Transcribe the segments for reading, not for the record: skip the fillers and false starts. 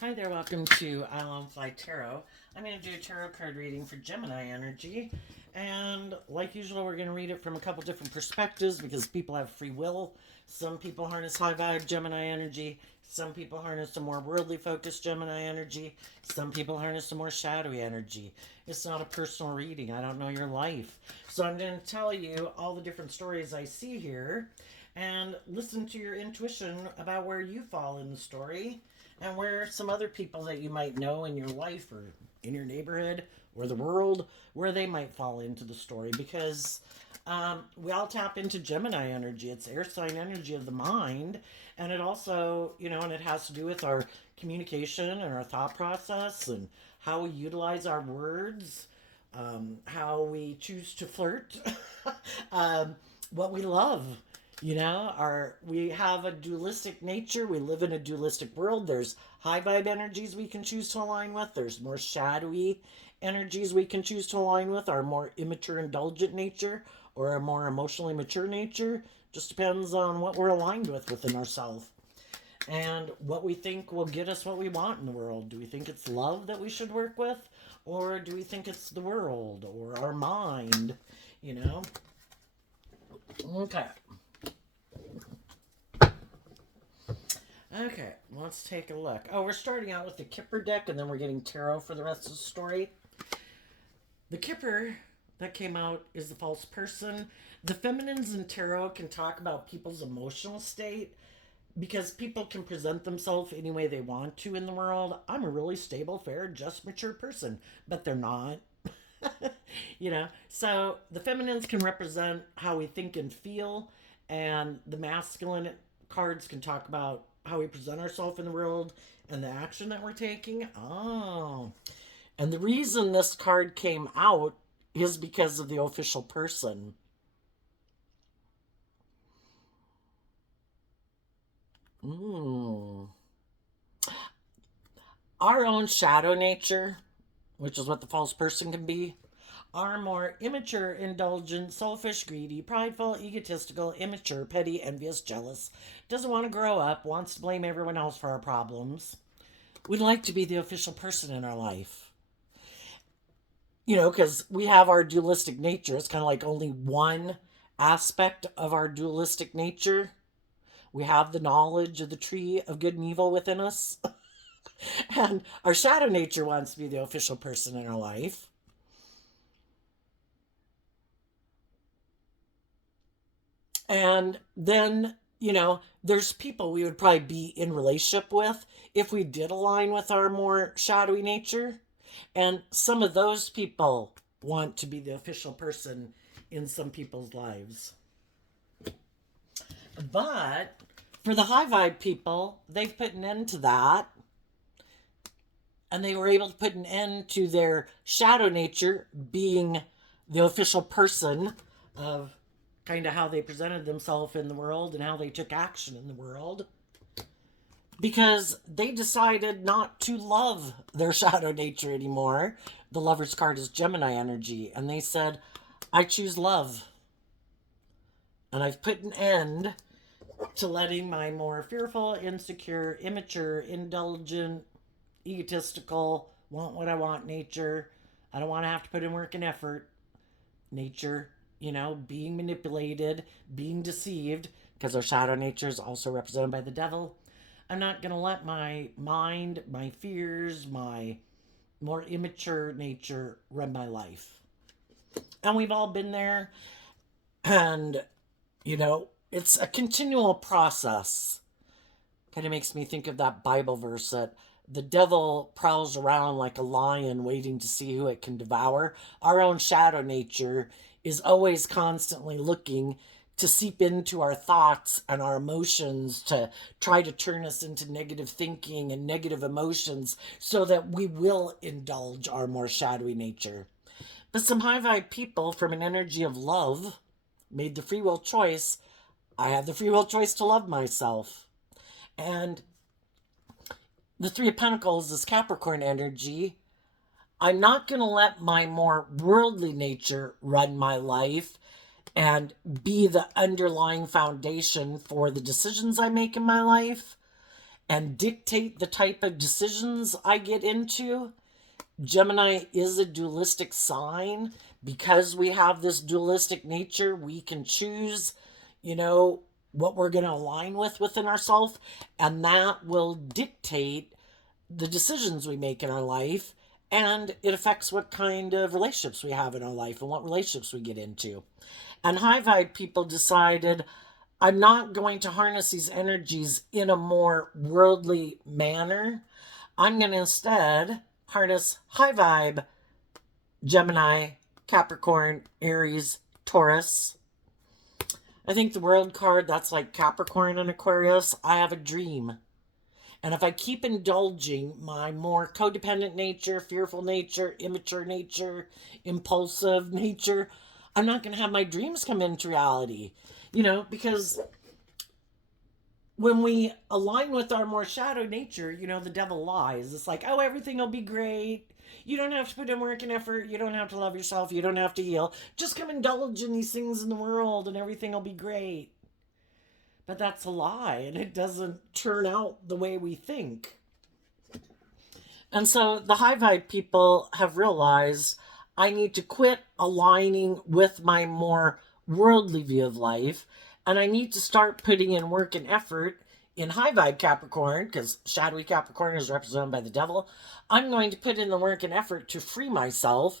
Hi there, welcome to Island Fly Tarot. I'm going to do a tarot card reading for Gemini energy. And like usual, we're going to read it from a couple different perspectives because people have free will. Some people harness high vibe Gemini energy. Some people harness a more worldly focused Gemini energy. Some people harness a more shadowy energy. It's not a personal reading. I don't know your life. So I'm going to tell you all the different stories I see here and listen to your intuition about where you fall in the story and where some other people that you might know in your life or in your neighborhood or the world, where they might fall into the story. Because we all tap into Gemini energy. It's air sign energy of the mind. And it also, and it has to do with our communication and our thought process and how we utilize our words, how we choose to flirt, what we love. We have a dualistic nature. We live in a dualistic world. There's high vibe energies we can choose to align with. There's more shadowy energies we can choose to align with. Our more immature, indulgent nature or a more emotionally mature nature. Just depends on what we're aligned with within ourselves and what we think will get us what we want in the world. Do we think it's love that we should work with, or do we think it's the world or our mind? You know. Okay. Okay, let's take a look. Oh, we're starting out with the Kipper deck, and then we're getting tarot for the rest of the story. The Kipper that came out is the false person. The feminines in tarot can talk about people's emotional state because people can present themselves any way they want to in the world. I'm a really stable, fair, just, mature person, but they're not. So the feminines can represent how we think and feel, and the masculine cards can talk about how we present ourselves in the world and the action that we're taking. Oh. And the reason this card came out is because of the official person. Mm. Our own shadow nature, which is what the false person can be, are more immature, indulgent, selfish, greedy, prideful, egotistical, immature, petty, envious, jealous, doesn't want to grow up, wants to blame everyone else for our problems. We'd like to be the official person in our life. Because we have our dualistic nature. It's kind of like only one aspect of our dualistic nature. We have the knowledge of the tree of good and evil within us. And our shadow nature wants to be the official person in our life. And then, there's people we would probably be in relationship with if we did align with our more shadowy nature. And some of those people want to be the official person in some people's lives. But for the high vibe people, they've put an end to that. And they were able to put an end to their shadow nature being the official person of kind of how they presented themselves in the world and how they took action in the world, because they decided not to love their shadow nature anymore. The Lover's card is Gemini energy, and they said, I choose love. And I've put an end to letting my more fearful, insecure, immature, indulgent, egotistical, want what I want nature. I don't want to have to put in work and effort nature, being manipulated, being deceived, because our shadow nature is also represented by the devil. I'm not going to let my mind, my fears, my more immature nature run my life. And we've all been there. And, it's a continual process. Kind of makes me think of that Bible verse that the devil prowls around like a lion waiting to see who it can devour. Our own shadow nature is always constantly looking to seep into our thoughts and our emotions to try to turn us into negative thinking and negative emotions so that we will indulge our more shadowy nature. But some high vibe people from an energy of love made the free will choice. I have the free will choice to love myself. And the Three of Pentacles is Capricorn energy. I'm not going to let my more worldly nature run my life and be the underlying foundation for the decisions I make in my life. and dictate the type of decisions I get into. Gemini is a dualistic sign. Because we have this dualistic nature, we can choose, what we're going to align with within ourselves, and that will dictate the decisions we make in our life, and it affects what kind of relationships we have in our life and what relationships we get into. And high vibe people decided, I'm not going to harness these energies in a more worldly manner. I'm going to instead harness high vibe Gemini, Capricorn, Aries, Taurus. I think the world card, that's like Capricorn and Aquarius. I have a dream. And if I keep indulging my more codependent nature, fearful nature, immature nature, impulsive nature, I'm not going to have my dreams come into reality. Because when we align with our more shadow nature, the devil lies. It's like, oh, everything will be great. You don't have to put in work and effort. You don't have to love yourself. You don't have to heal. Just come indulge in these things in the world and everything will be great. But that's a lie, and it doesn't turn out the way we think. And so the high vibe people have realized I need to quit aligning with my more worldly view of life, and I need to start putting in work and effort in high vibe Capricorn, because shadowy Capricorn is represented by the devil. I'm going to put in the work and effort to free myself.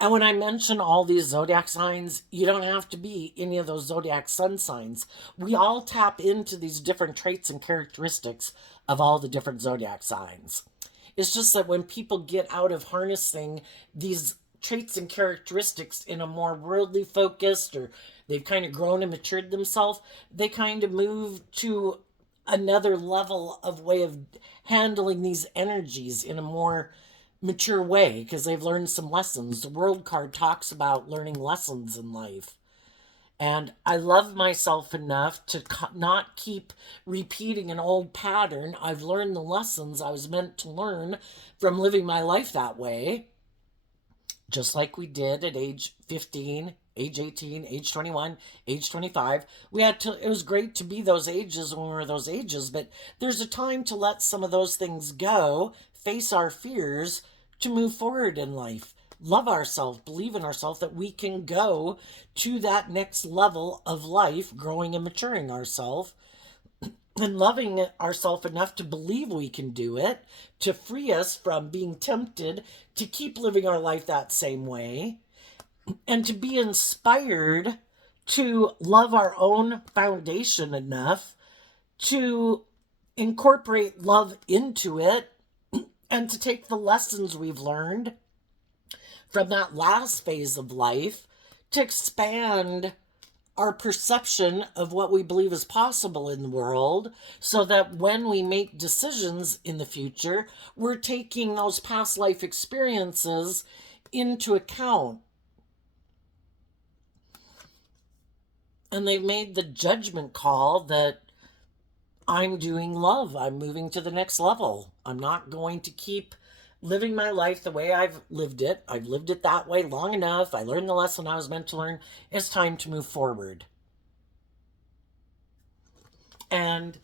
And when I mention all these zodiac signs, you don't have to be any of those zodiac sun signs. We all tap into these different traits and characteristics of all the different zodiac signs. It's just that when people get out of harnessing these traits and characteristics in a more worldly focused, or they've kind of grown and matured themselves, they kind of move to another level of way of handling these energies in a more mature way, because they've learned some lessons. The world card talks about learning lessons in life. And I love myself enough to not keep repeating an old pattern. I've learned the lessons I was meant to learn from living my life that way, just like we did at age 15, age 18, age 21, age 25. It was great to be those ages when we were those ages, but there's a time to let some of those things go, face our fears, to move forward in life, love ourselves, believe in ourselves that we can go to that next level of life, growing and maturing ourselves, and loving ourselves enough to believe we can do it, to free us from being tempted to keep living our life that same way, and to be inspired to love our own foundation enough to incorporate love into it, and to take the lessons we've learned from that last phase of life to expand our perception of what we believe is possible in the world, so that when we make decisions in the future, we're taking those past life experiences into account. And they've made the judgment call that I'm doing love. I'm moving to the next level. I'm not going to keep living my life the way I've lived it. I've lived it that way long enough. I learned the lesson I was meant to learn. It's time to move forward. And,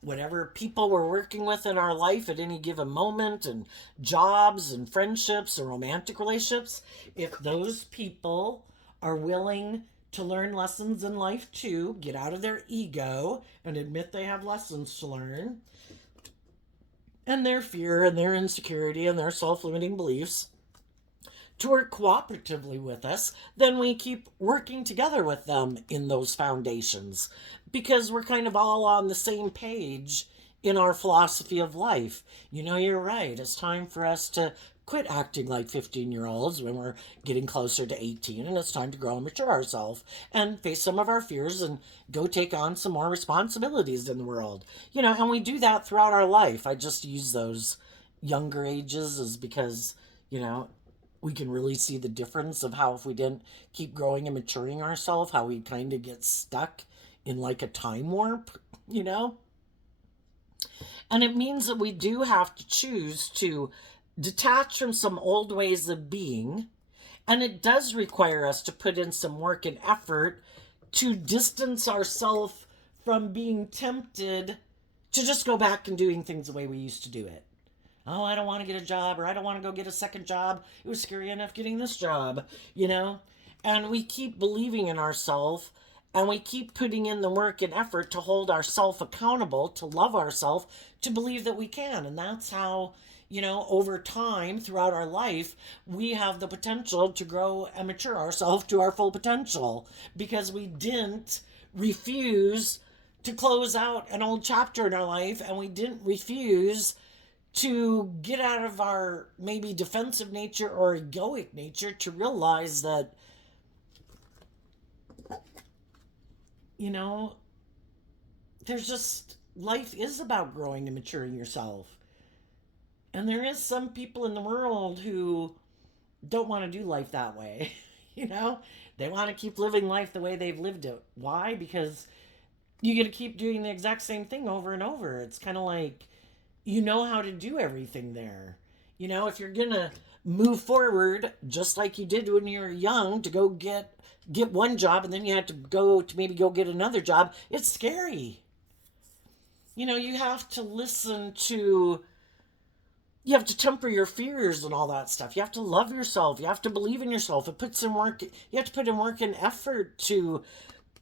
whatever people we're working with in our life at any given moment, and jobs and friendships and romantic relationships, if those people are willing to learn lessons in life too, get out of their ego and admit they have lessons to learn, and their fear and their insecurity and their self-limiting beliefs, to work cooperatively with us, then we keep working together with them in those foundations, because we're kind of all on the same page in our philosophy of life. You're right. It's time for us to quit acting like 15-year-olds when we're getting closer to 18, and it's time to grow and mature ourselves and face some of our fears and go take on some more responsibilities in the world. And we do that throughout our life. I just use those younger ages is because, we can really see the difference of how, if we didn't keep growing and maturing ourselves, how we kind of get stuck in like a time warp, And it means that we do have to choose to detach from some old ways of being, and it does require us to put in some work and effort to distance ourselves from being tempted to just go back and doing things the way we used to do it. Oh, I don't want to get a job, or I don't want to go get a second job. It was scary enough getting this job, you know? And we keep believing in ourselves, and we keep putting in the work and effort to hold ourselves accountable, to love ourselves, to believe that we can. And that's how, over time throughout our life, we have the potential to grow and mature ourselves to our full potential because we didn't refuse to close out an old chapter in our life, and we didn't refuse to get out of our maybe defensive nature or egoic nature to realize that, you know, there's just, life is about growing and maturing yourself. And there is some people in the world who don't want to do life that way. you know, they want to keep living life the way they've lived it. Why? Because you get to keep doing the exact same thing over and over. It's kind of like you know how to do everything there. If you're going to move forward just like you did when you were young to go get one job and then you have to go to maybe go get another job, it's scary. You have to you have to temper your fears and all that stuff. You have to love yourself. You have to believe in yourself. It puts in work. You have to put in work and effort to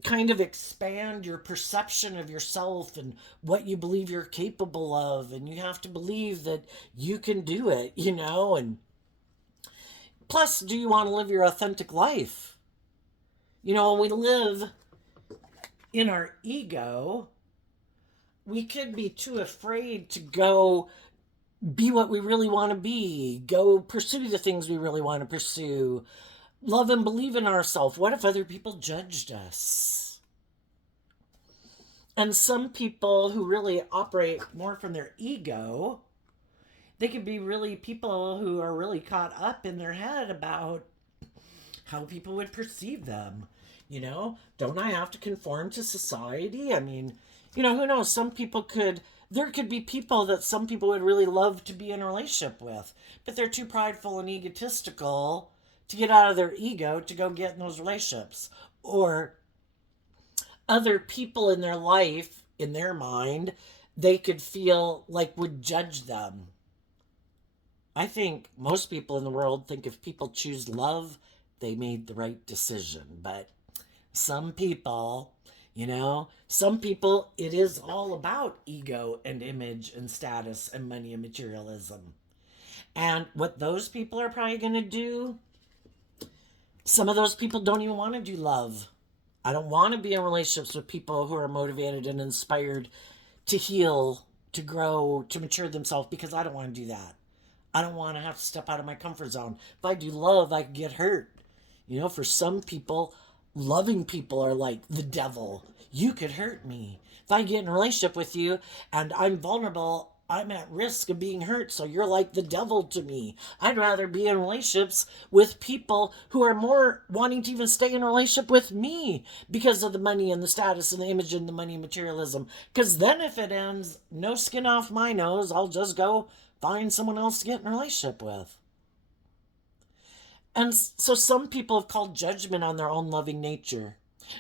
kind of expand your perception of yourself and what you believe you're capable of. And you have to believe that you can do it, and plus, do you want to live your authentic life? When we live in our ego, we could be too afraid to go be what we really want to be, go pursue the things we really want to pursue, love and believe in ourselves. What if other people judged us? And some people who really operate more from their ego, they could be really people who are really caught up in their head about how people would perceive them. Don't I have to conform to society? I mean, who knows? There could be people that some people would really love to be in a relationship with, but they're too prideful and egotistical to get out of their ego to go get in those relationships. Or other people in their life, in their mind, they could feel like would judge them. I think most people in the world think if people choose love, they made the right decision. But some people, it is all about ego and image and status and money and materialism. And what those people are probably going to do, some of those people don't even want to do love. I don't want to be in relationships with people who are motivated and inspired to heal, to grow, to mature themselves, because I don't want to do that. I don't want to have to step out of my comfort zone. If I do love, I can get hurt. For some people, loving people are like the devil. You could hurt me. If I get in a relationship with you and I'm vulnerable, I'm at risk of being hurt. So you're like the devil to me. I'd rather be in relationships with people who are more wanting to even stay in a relationship with me because of the money and the status and the image and the money and materialism. Because then if it ends, no skin off my nose, I'll just go find someone else to get in a relationship with. And so some people have called judgment on their own loving nature.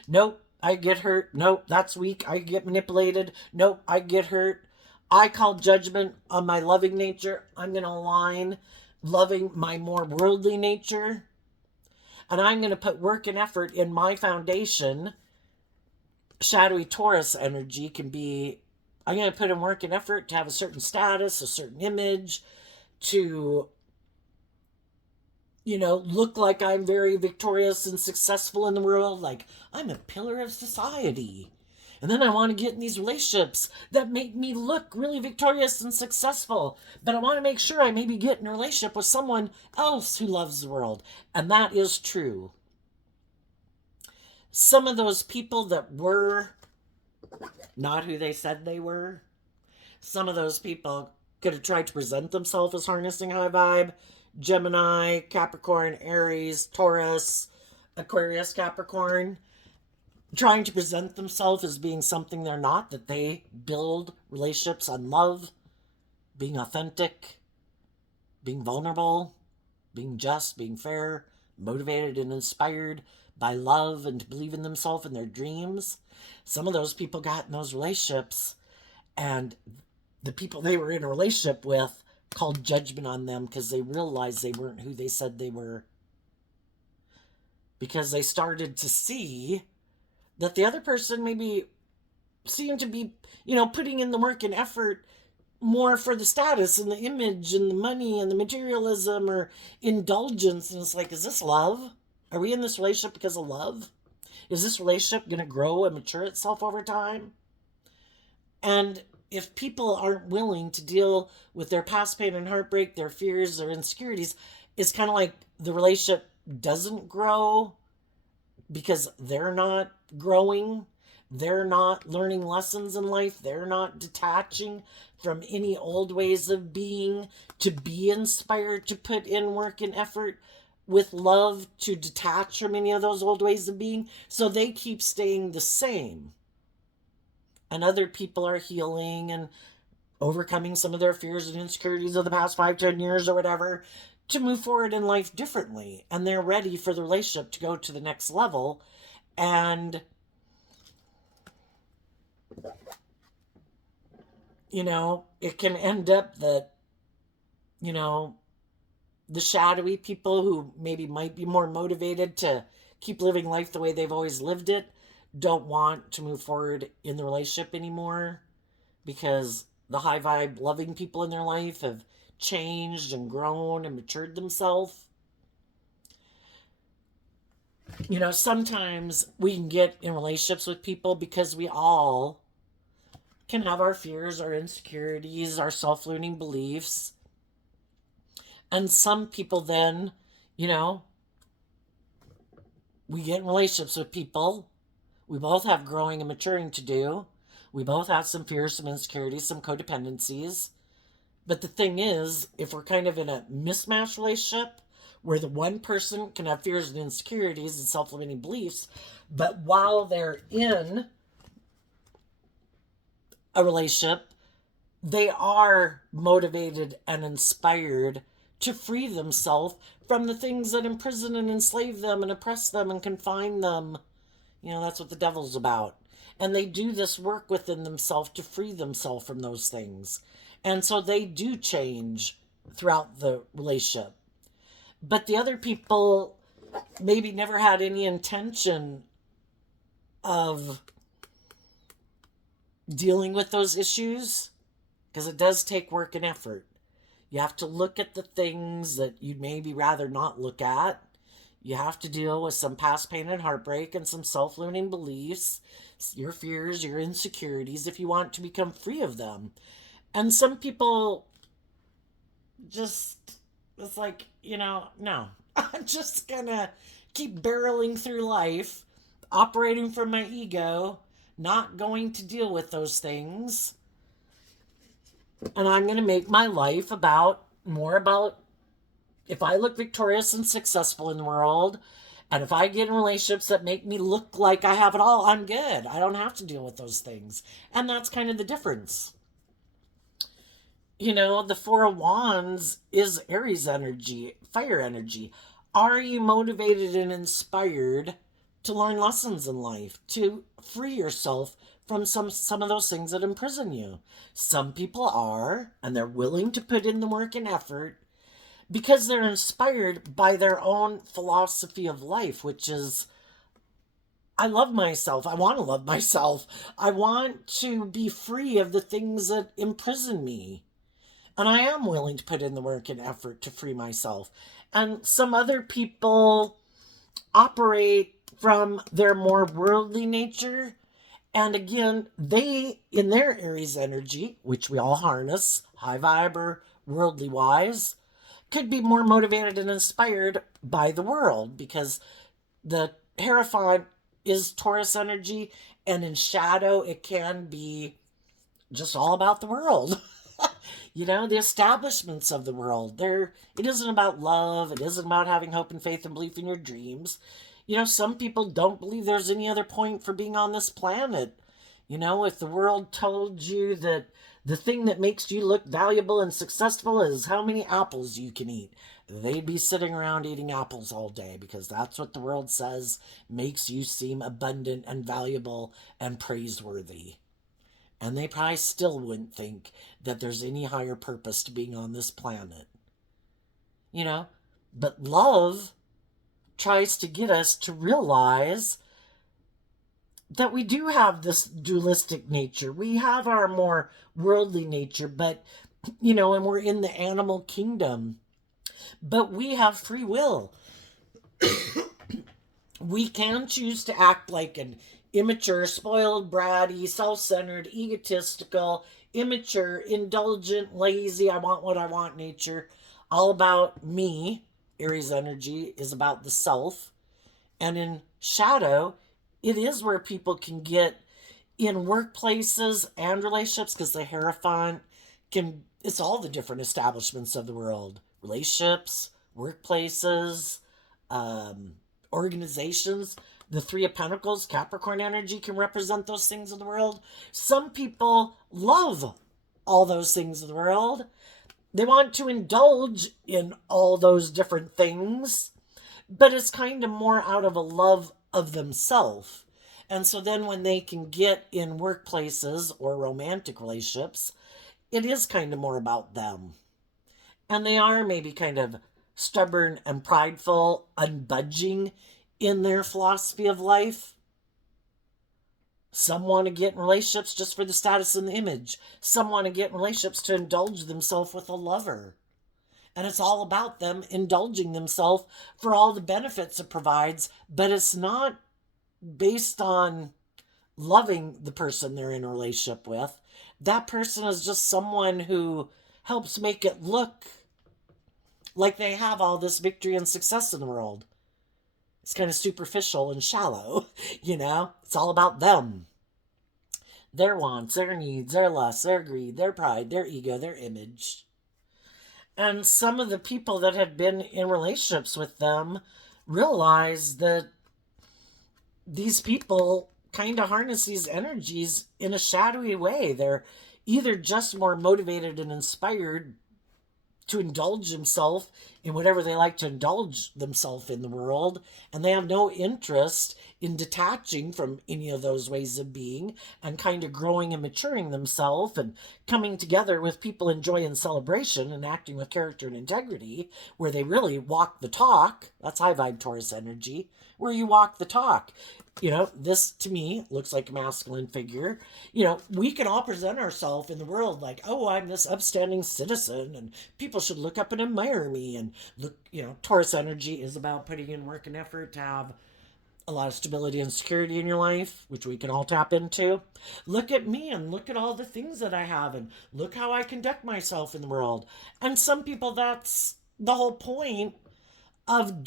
Nope, I get hurt. Nope, that's weak. I get manipulated. Nope, I get hurt. I call judgment on my loving nature. I'm going to align loving my more worldly nature. And I'm going to put work and effort in my foundation. Shadowy Taurus energy can be, I'm going to put in work and effort to have a certain status, a certain image, to look like I'm very victorious and successful in the world, like I'm a pillar of society. And then I want to get in these relationships that make me look really victorious and successful. But I want to make sure I maybe get in a relationship with someone else who loves the world. And that is true. Some of those people that were not who they said they were, some of those people could have tried to present themselves as harnessing high vibe. Gemini, Capricorn, Aries, Taurus, Aquarius, Capricorn, trying to present themselves as being something they're not, that they build relationships on love, being authentic, being vulnerable, being just, being fair, motivated and inspired by love and to believe in themselves and their dreams. Some of those people got in those relationships And the people they were in a relationship with called judgment on them because they realized they weren't who they said they were. Because they started to see that the other person maybe seemed to be, putting in the work and effort more for the status and the image and the money and the materialism or indulgence. And it's like, is this love? Are we in this relationship because of love? Is this relationship going to grow and mature itself over time? And if people aren't willing to deal with their past pain and heartbreak, their fears, their insecurities, it's kind of like the relationship doesn't grow because they're not growing. They're not learning lessons in life. They're not detaching from any old ways of being to be inspired to put in work and effort with love to detach from any of those old ways of being. So they keep staying the same. And other people are healing and overcoming some of their fears and insecurities of the past 5, 10 years or whatever to move forward in life differently. And they're ready for the relationship to go to the next level. And, it can end up that, the shadowy people who maybe might be more motivated to keep living life the way they've always lived it don't want to move forward in the relationship anymore because the high vibe loving people in their life have changed and grown and matured themselves. Sometimes we can get in relationships with people because we all can have our fears, our insecurities, our self-limiting beliefs. And some people then, we get in relationships with people. We both have growing and maturing to do. We both have some fears, some insecurities, some codependencies. But the thing is, if we're kind of in a mismatched relationship where the one person can have fears and insecurities and self-limiting beliefs, but while they're in a relationship, they are motivated and inspired to free themselves from the things that imprison and enslave them and oppress them and confine them. That's what the devil's about. And they do this work within themselves to free themselves from those things. And so they do change throughout the relationship. But the other people maybe never had any intention of dealing with those issues because it does take work and effort. You have to look at the things that you'd maybe rather not look at. You have to deal with some past pain and heartbreak and some self-limiting beliefs, your fears, your insecurities, if you want to become free of them. And some people just, it's like, no, I'm just gonna keep barreling through life, operating from my ego, not going to deal with those things. And I'm going to make my life more about if I look victorious and successful in the world, and if I get in relationships that make me look like I have it all, I'm good. I don't have to deal with those things. And that's kind of the difference. The Four of Wands is Aries energy, fire energy. Are you motivated and inspired to learn lessons in life, to free yourself from some of those things that imprison you? Some people are, and they're willing to put in the work and effort because they're inspired by their own philosophy of life, which is, I love myself. I want to love myself. I want to be free of the things that imprison me. And I am willing to put in the work and effort to free myself. And some other people operate from their more worldly nature. And again, they, in their Aries energy, which we all harness, high vibe or worldly wise, could be more motivated and inspired by the world because the Hierophant is Taurus energy, and in shadow, it can be just all about the world. The establishments of the world. It isn't about love. It isn't about having hope and faith and belief in your dreams. Some people don't believe there's any other point for being on this planet. If the world told you that the thing that makes you look valuable and successful is how many apples you can eat, they'd be sitting around eating apples all day because that's what the world says makes you seem abundant and valuable and praiseworthy. And they probably still wouldn't think that there's any higher purpose to being on this planet. You know? But love tries to get us to realize that we do have this dualistic nature. We have our more worldly nature, but, and we're in the animal kingdom. But we have free will. We can choose to act like an immature, spoiled, bratty, self-centered, egotistical, immature, indulgent, lazy, I want what I want nature. All about me. Aries energy is about the self. And in shadow, it is where people can get in workplaces and relationships, because the Hierophant it's all the different establishments of the world. Relationships, workplaces, organizations. The Three of Pentacles, Capricorn energy, can represent those things in the world. Some people love all those things in the world. They want to indulge in all those different things, but it's kind of more out of a love of themselves. And so then when they can get in workplaces or romantic relationships, it is kind of more about them. And they are maybe kind of stubborn and prideful, unbudging in their philosophy of life. Some want to get in relationships just for the status and the image. Some want to get in relationships to indulge themselves with a lover. And it's all about them indulging themselves for all the benefits it provides, but it's not based on loving the person they're in a relationship with. That person is just someone who helps make it look like they have all this victory and success in the world. It's kind of superficial and shallow, It's all about them. Their wants, their needs, their lusts, their greed, their pride, their ego, their image. And some of the people that had been in relationships with them realize that these people kind of harness these energies in a shadowy way. They're either just more motivated and inspired to indulge themselves in whatever they like to indulge themselves in the world, and they have no interest in detaching from any of those ways of being and kind of growing and maturing themselves and coming together with people in joy and celebration and acting with character and integrity, where they really walk the talk. That's high vibe Taurus energy, where you walk the talk. This to me looks like a masculine figure. We can all present ourselves in the world like, oh, I'm this upstanding citizen and people should look up and admire me. And look, Taurus energy is about putting in work and effort to have a lot of stability and security in your life, which we can all tap into. Look at me and look at all the things that I have and look how I conduct myself in the world. And some people, that's the whole point of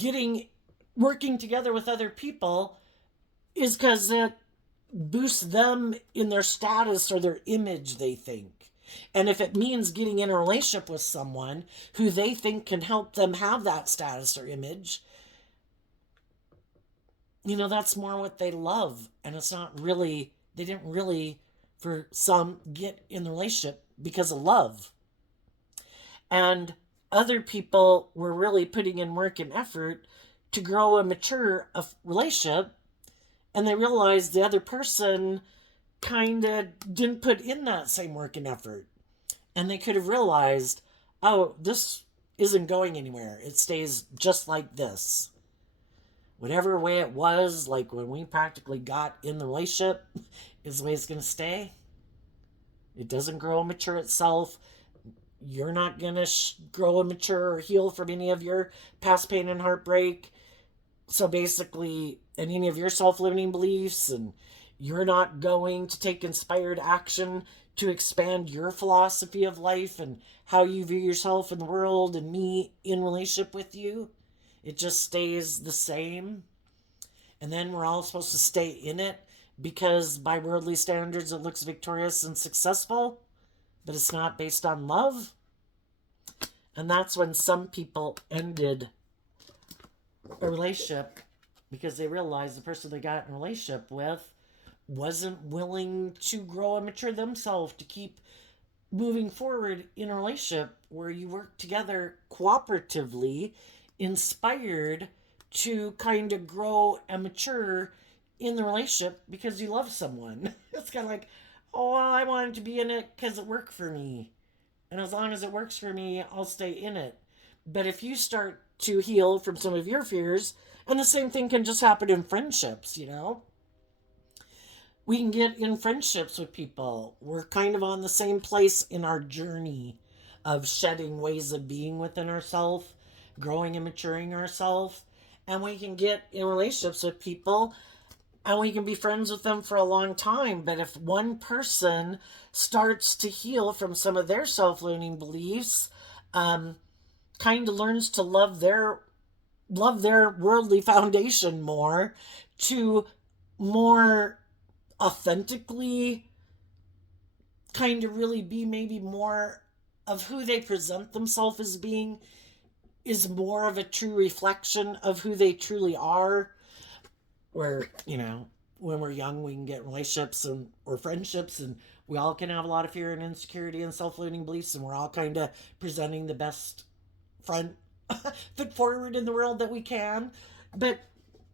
working together with other people, is because it boosts them in their status or their image, they think. And if it means getting in a relationship with someone who they think can help them have that status or image, that's more what they love. And it's not really, they didn't really, for some, get in the relationship because of love. And other people were really putting in work and effort to grow and mature a relationship, and they realized the other person kind of didn't put in that same work and effort. And they could have realized, oh, this isn't going anywhere. It stays just like this. Whatever way it was, like when we practically got in the relationship, is the way it's going to stay. It doesn't grow and mature itself. You're not going to grow and mature or heal from any of your past pain and heartbreak. So basically, and any of your self-limiting beliefs, and you're not going to take inspired action to expand your philosophy of life and how you view yourself in the world and me in relationship with you. It just stays the same. And then we're all supposed to stay in it because by worldly standards it looks victorious and successful, but it's not based on love. And that's when some people ended a relationship because they realized the person they got in a relationship with wasn't willing to grow and mature themselves to keep moving forward in a relationship where you work together cooperatively, inspired to kind of grow and mature in the relationship because you love someone. It's kind of like, Oh, well, I wanted to be in it because it worked for me. And as long as it works for me, I'll stay in it. But if you start to heal from some of your fears, and the same thing can just happen in friendships, we can get in friendships with people. We're kind of on the same place in our journey of shedding ways of being within ourselves, growing and maturing ourselves. And we can get in relationships with people and we can be friends with them for a long time. But if one person starts to heal from some of their self-limiting beliefs, um, kind of learns to love their worldly foundation more, to more authentically kind of really be maybe more of who they present themselves as being, is more of a true reflection of who they truly are. Where, when we're young, we can get relationships or friendships, and we all can have a lot of fear and insecurity and self-limiting beliefs, and we're all kind of presenting the best front foot forward in the world that we can. But,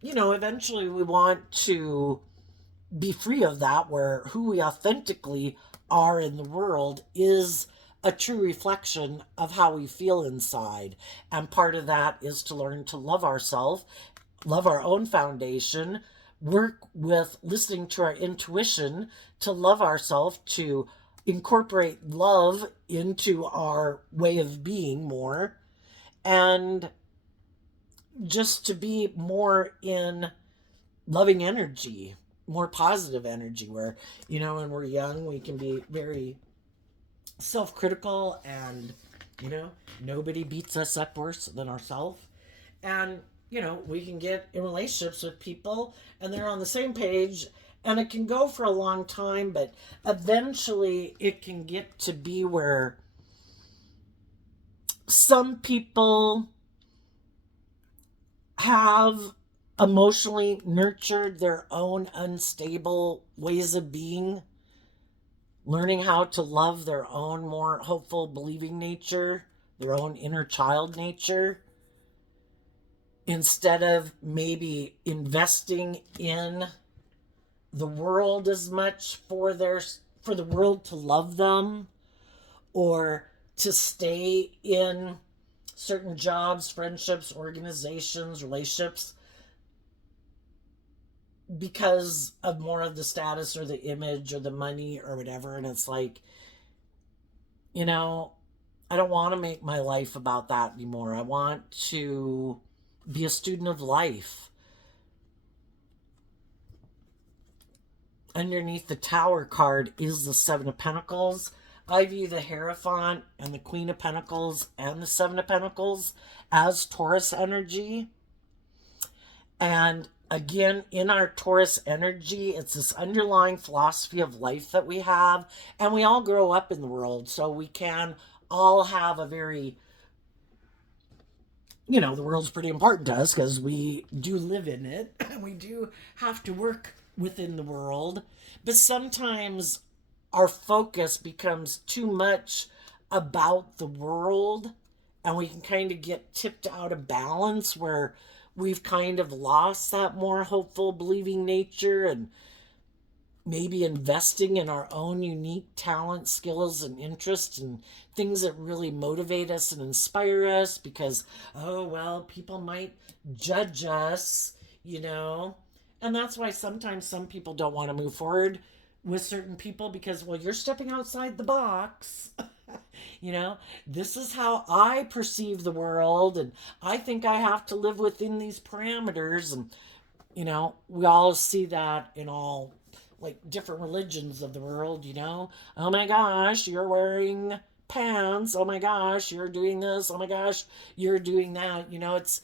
eventually we want to be free of that, where who we authentically are in the world is a true reflection of how we feel inside. And part of that is to learn to love ourselves, love our own foundation, work with listening to our intuition to love ourselves, to incorporate love into our way of being more, and just to be more in loving energy, more positive energy, where, when we're young, we can be very self-critical, and, nobody beats us up worse than ourselves. And, we can get in relationships with people and they're on the same page, and it can go for a long time, but eventually it can get to be where some people have emotionally nurtured their own unstable ways of being, learning how to love their own more hopeful, believing nature, their own inner child nature, instead of maybe investing in the world as much for the world to love them, or to stay in certain jobs, friendships, organizations, relationships, because of more of the status or the image or the money or whatever. And it's like, I don't want to make my life about that anymore. I want to be a student of life. Underneath the Tower card is the Seven of Pentacles. I view the Hierophant and the Queen of Pentacles and the Seven of Pentacles as Taurus energy. And again, in our Taurus energy, it's this underlying philosophy of life that we have. And we all grow up in the world, so we can all have a very, the world's pretty important to us because we do live in it and we do have to work within the world. But sometimes our focus becomes too much about the world, and we can kind of get tipped out of balance, where we've kind of lost that more hopeful, believing nature, and maybe investing in our own unique talents, skills, and interests, and things that really motivate us and inspire us, because, oh, well, people might judge us, And that's why sometimes some people don't want to move forward with certain people, because, well, you're stepping outside the box. This is how I perceive the world, and I think I have to live within these parameters. And, we all see that in all, like, different religions of the world, Oh my gosh, you're wearing pants. Oh my gosh, you're doing this. Oh my gosh, you're doing that. It's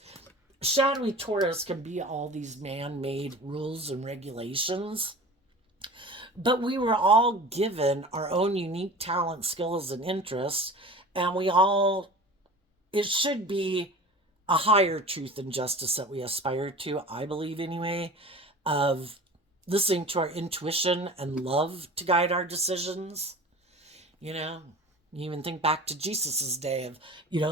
shadowy Taurus can be all these man-made rules and regulations. But we were all given our own unique talent, skills, and interests, and it should be a higher truth and justice that we aspire to, I believe anyway, of listening to our intuition and love to guide our decisions. You even think back to Jesus's day of,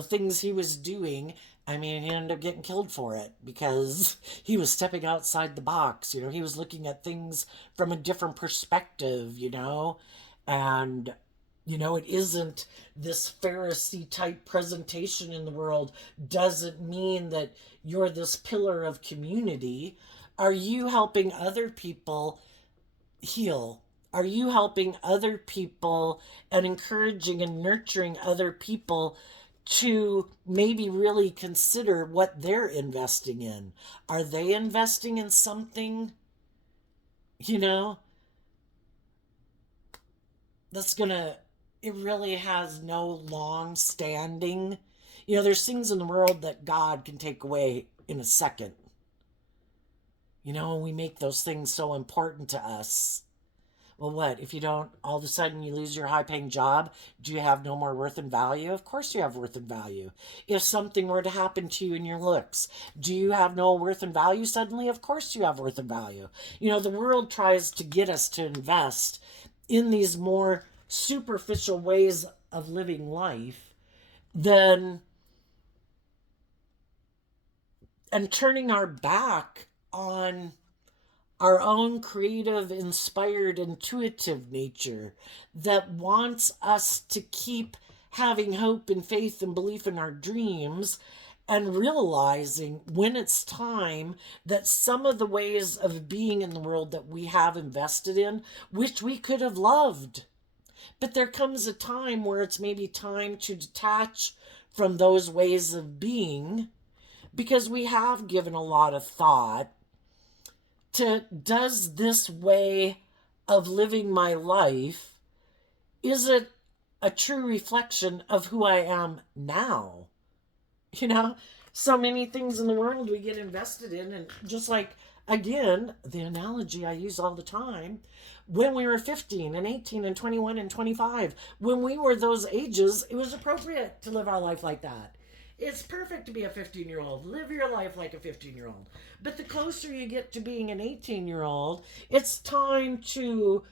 things he was doing, I mean, he ended up getting killed for it because he was stepping outside the box. He was looking at things from a different perspective. And, it isn't this Pharisee type presentation in the world, doesn't mean that you're this pillar of community. Are you helping other people heal? Are you helping other people and encouraging and nurturing other people to maybe really consider what they're investing in? Are they investing in something, you know, that's gonna, it really has no long standing. There's things in the world that God can take away in a second. And we make those things so important to us. Well, what? If you don't, all of a sudden you lose your high paying job, do you have no more worth and value? Of course you have worth and value. If something were to happen to you in your looks, do you have no worth and value suddenly? Of course you have worth and value. The world tries to get us to invest in these more superficial ways of living life than and turning our back on our own creative, inspired, intuitive nature that wants us to keep having hope and faith and belief in our dreams, and realizing when it's time that some of the ways of being in the world that we have invested in, which we could have loved, but there comes a time where it's maybe time to detach from those ways of being, because we have given a lot of thought to, does this way of living my life, is it a true reflection of who I am now? So many things in the world we get invested in, and just like, again, the analogy I use all the time, when we were 15 and 18 and 21 and 25, when we were those ages, it was appropriate to live our life like that. It's perfect to be a 15-year-old. Live your life like a 15-year-old. But the closer you get to being an 18-year-old, it's time to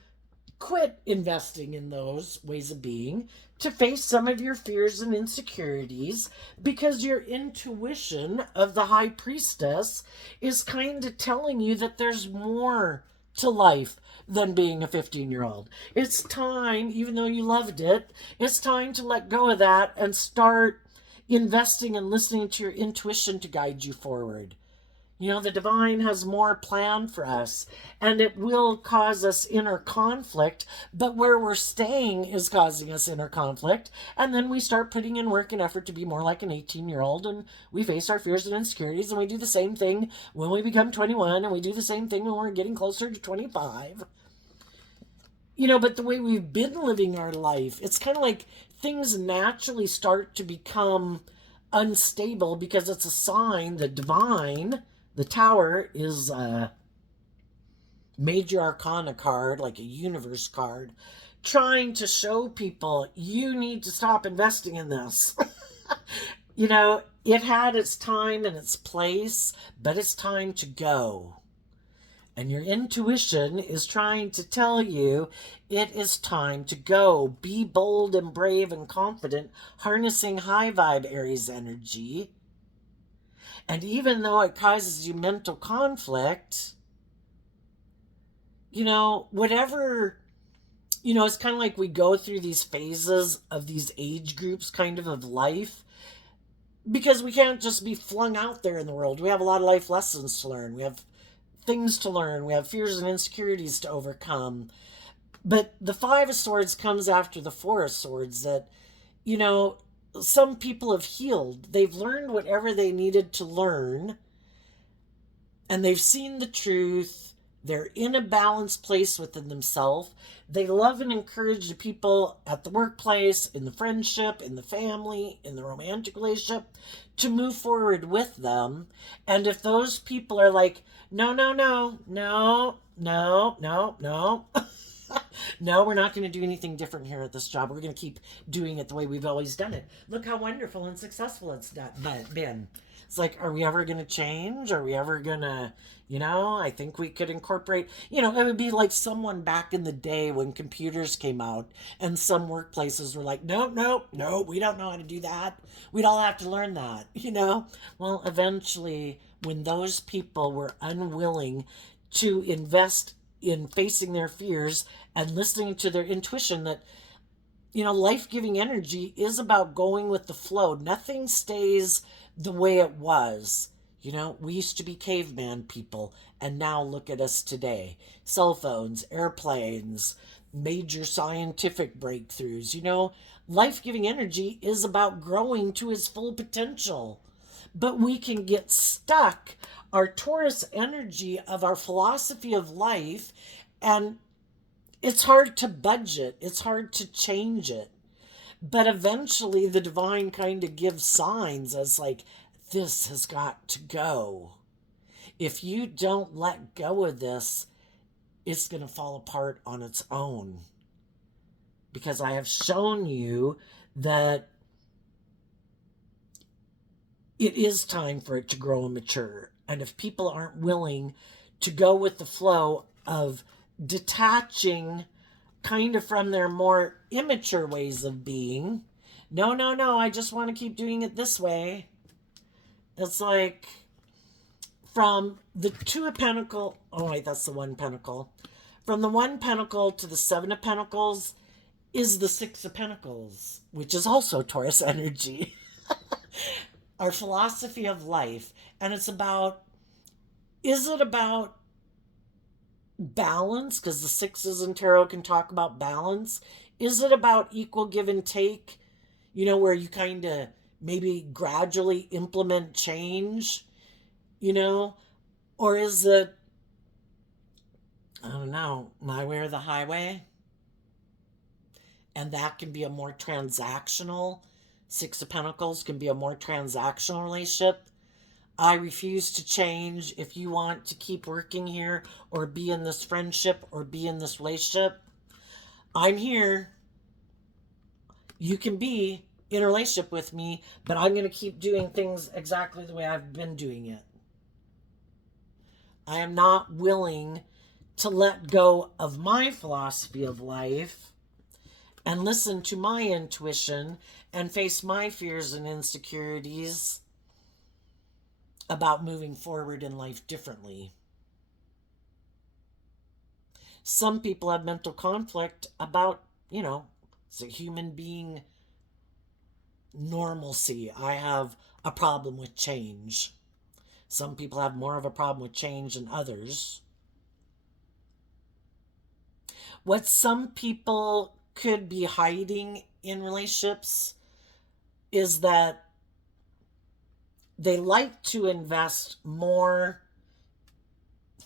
quit investing in those ways of being, to face some of your fears and insecurities, because your intuition of the high priestess is kind of telling you that there's more to life than being a 15-year-old. It's time, even though you loved it, it's time to let go of that and start investing and listening to your intuition to guide you forward. The divine has more planned for us, and it will cause us inner conflict, but where we're staying is causing us inner conflict. And then we start putting in work and effort to be more like an 18-year-old, and we face our fears and insecurities, and we do the same thing when we become 21, and we do the same thing when we're getting closer to 25. But the way we've been living our life, it's kind of like things naturally start to become unstable, because it's a sign, the divine, the tower is a major arcana card, like a universe card, trying to show people, you need to stop investing in this. It had its time and its place, but it's time to go. And your intuition is trying to tell you it is time to go. Be bold and brave and confident, harnessing high vibe Aries energy. And even though it causes you mental conflict, whatever, it's kind of like we go through these phases of these age groups kind of life, because we can't just be flung out there in the world. We have a lot of life lessons to learn. We have things to learn. We have fears and insecurities to overcome. But the Five of Swords comes after the Four of Swords, that, some people have healed. They've learned whatever they needed to learn, and they've seen the truth. They're in a balanced place within themselves. They love and encourage the people at the workplace, in the friendship, in the family, in the romantic relationship, to move forward with them. And if those people are like, no, no, no, no, no, no, no, No, we're not going to do anything different here at this job. We're going to keep doing it the way we've always done it. Look how wonderful and successful it's been. It's like, are we ever going to change? Are we ever going to, I think we could incorporate, it would be like someone back in the day when computers came out and some workplaces were like, no, no, no, we don't know how to do that. We'd all have to learn that. Well, eventually, when those people were unwilling to invest in facing their fears and listening to their intuition, that life-giving energy is about going with the flow. Nothing stays the way it was. We used to be caveman people, and now look at us today. Cell phones, airplanes, major scientific breakthroughs. Life-giving energy is about growing to its full potential. But we can get stuck, our Taurus energy of our philosophy of life, and it's hard to budget. It's hard to change it. But eventually the divine kind of gives signs as like, this has got to go. If you don't let go of this, it's going to fall apart on its own. Because I have shown you that it is time for it to grow and mature. And if people aren't willing to go with the flow of detaching kind of from their more immature ways of being, no, no, no, I just want to keep doing it this way. It's like from the Two of Pentacles, oh wait, that's the One Pentacle. From the One Pentacle to the Seven of Pentacles is the Six of Pentacles, which is also Taurus energy. Our philosophy of life. And it's about, is it about balance? Because the sixes in tarot can talk about balance. Is it about equal give and take? Where you kind of maybe gradually implement change? Or is it, I don't know, my way or the highway? And that can be a more transactional, Six of Pentacles can be a more transactional relationship. I refuse to change. If you want to keep working here or be in this friendship or be in this relationship, I'm here. You can be in a relationship with me, but I'm going to keep doing things exactly the way I've been doing it. I am not willing to let go of my philosophy of life and listen to my intuition and face my fears and insecurities about moving forward in life differently. Some people have mental conflict about, it's a human being normalcy. I have a problem with change. Some people have more of a problem with change than others. What some people could be hiding in relationships is that they like to invest more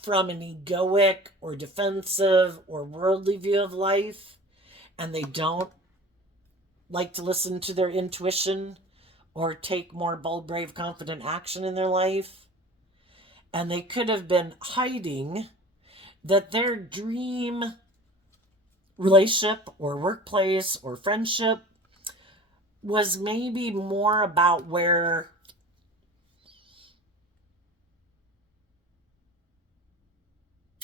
from an egoic or defensive or worldly view of life, and they don't like to listen to their intuition or take more bold, brave, confident action in their life. And they could have been hiding that their dream relationship or workplace or friendship was maybe more about where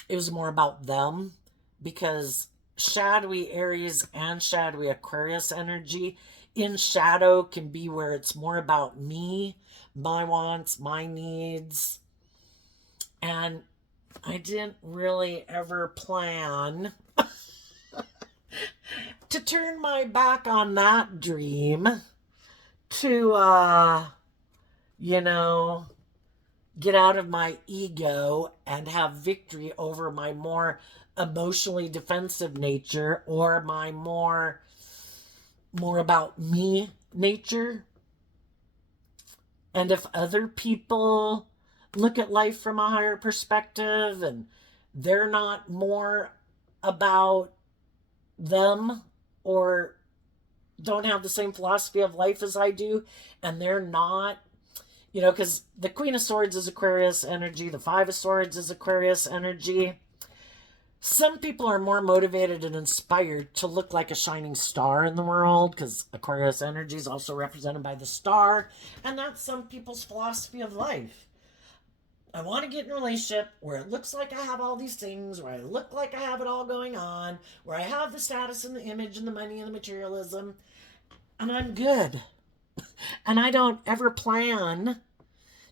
it was more about them, because shadowy Aries and shadowy Aquarius energy in shadow can be where it's more about me, my wants, my needs. And I didn't really ever plan to turn my back on that dream to, get out of my ego and have victory over my more emotionally defensive nature or my more about me nature. And if other people look at life from a higher perspective and they're not more about them or don't have the same philosophy of life as I do, and they're not, because the Queen of Swords is Aquarius energy, the Five of Swords is Aquarius energy. Some people are more motivated and inspired to look like a shining star in the world because Aquarius energy is also represented by the star. And that's some people's philosophy of life. I want to get in a relationship where it looks like I have all these things, where I look like I have it all going on, where I have the status and the image and the money and the materialism, and I'm good. And I don't ever plan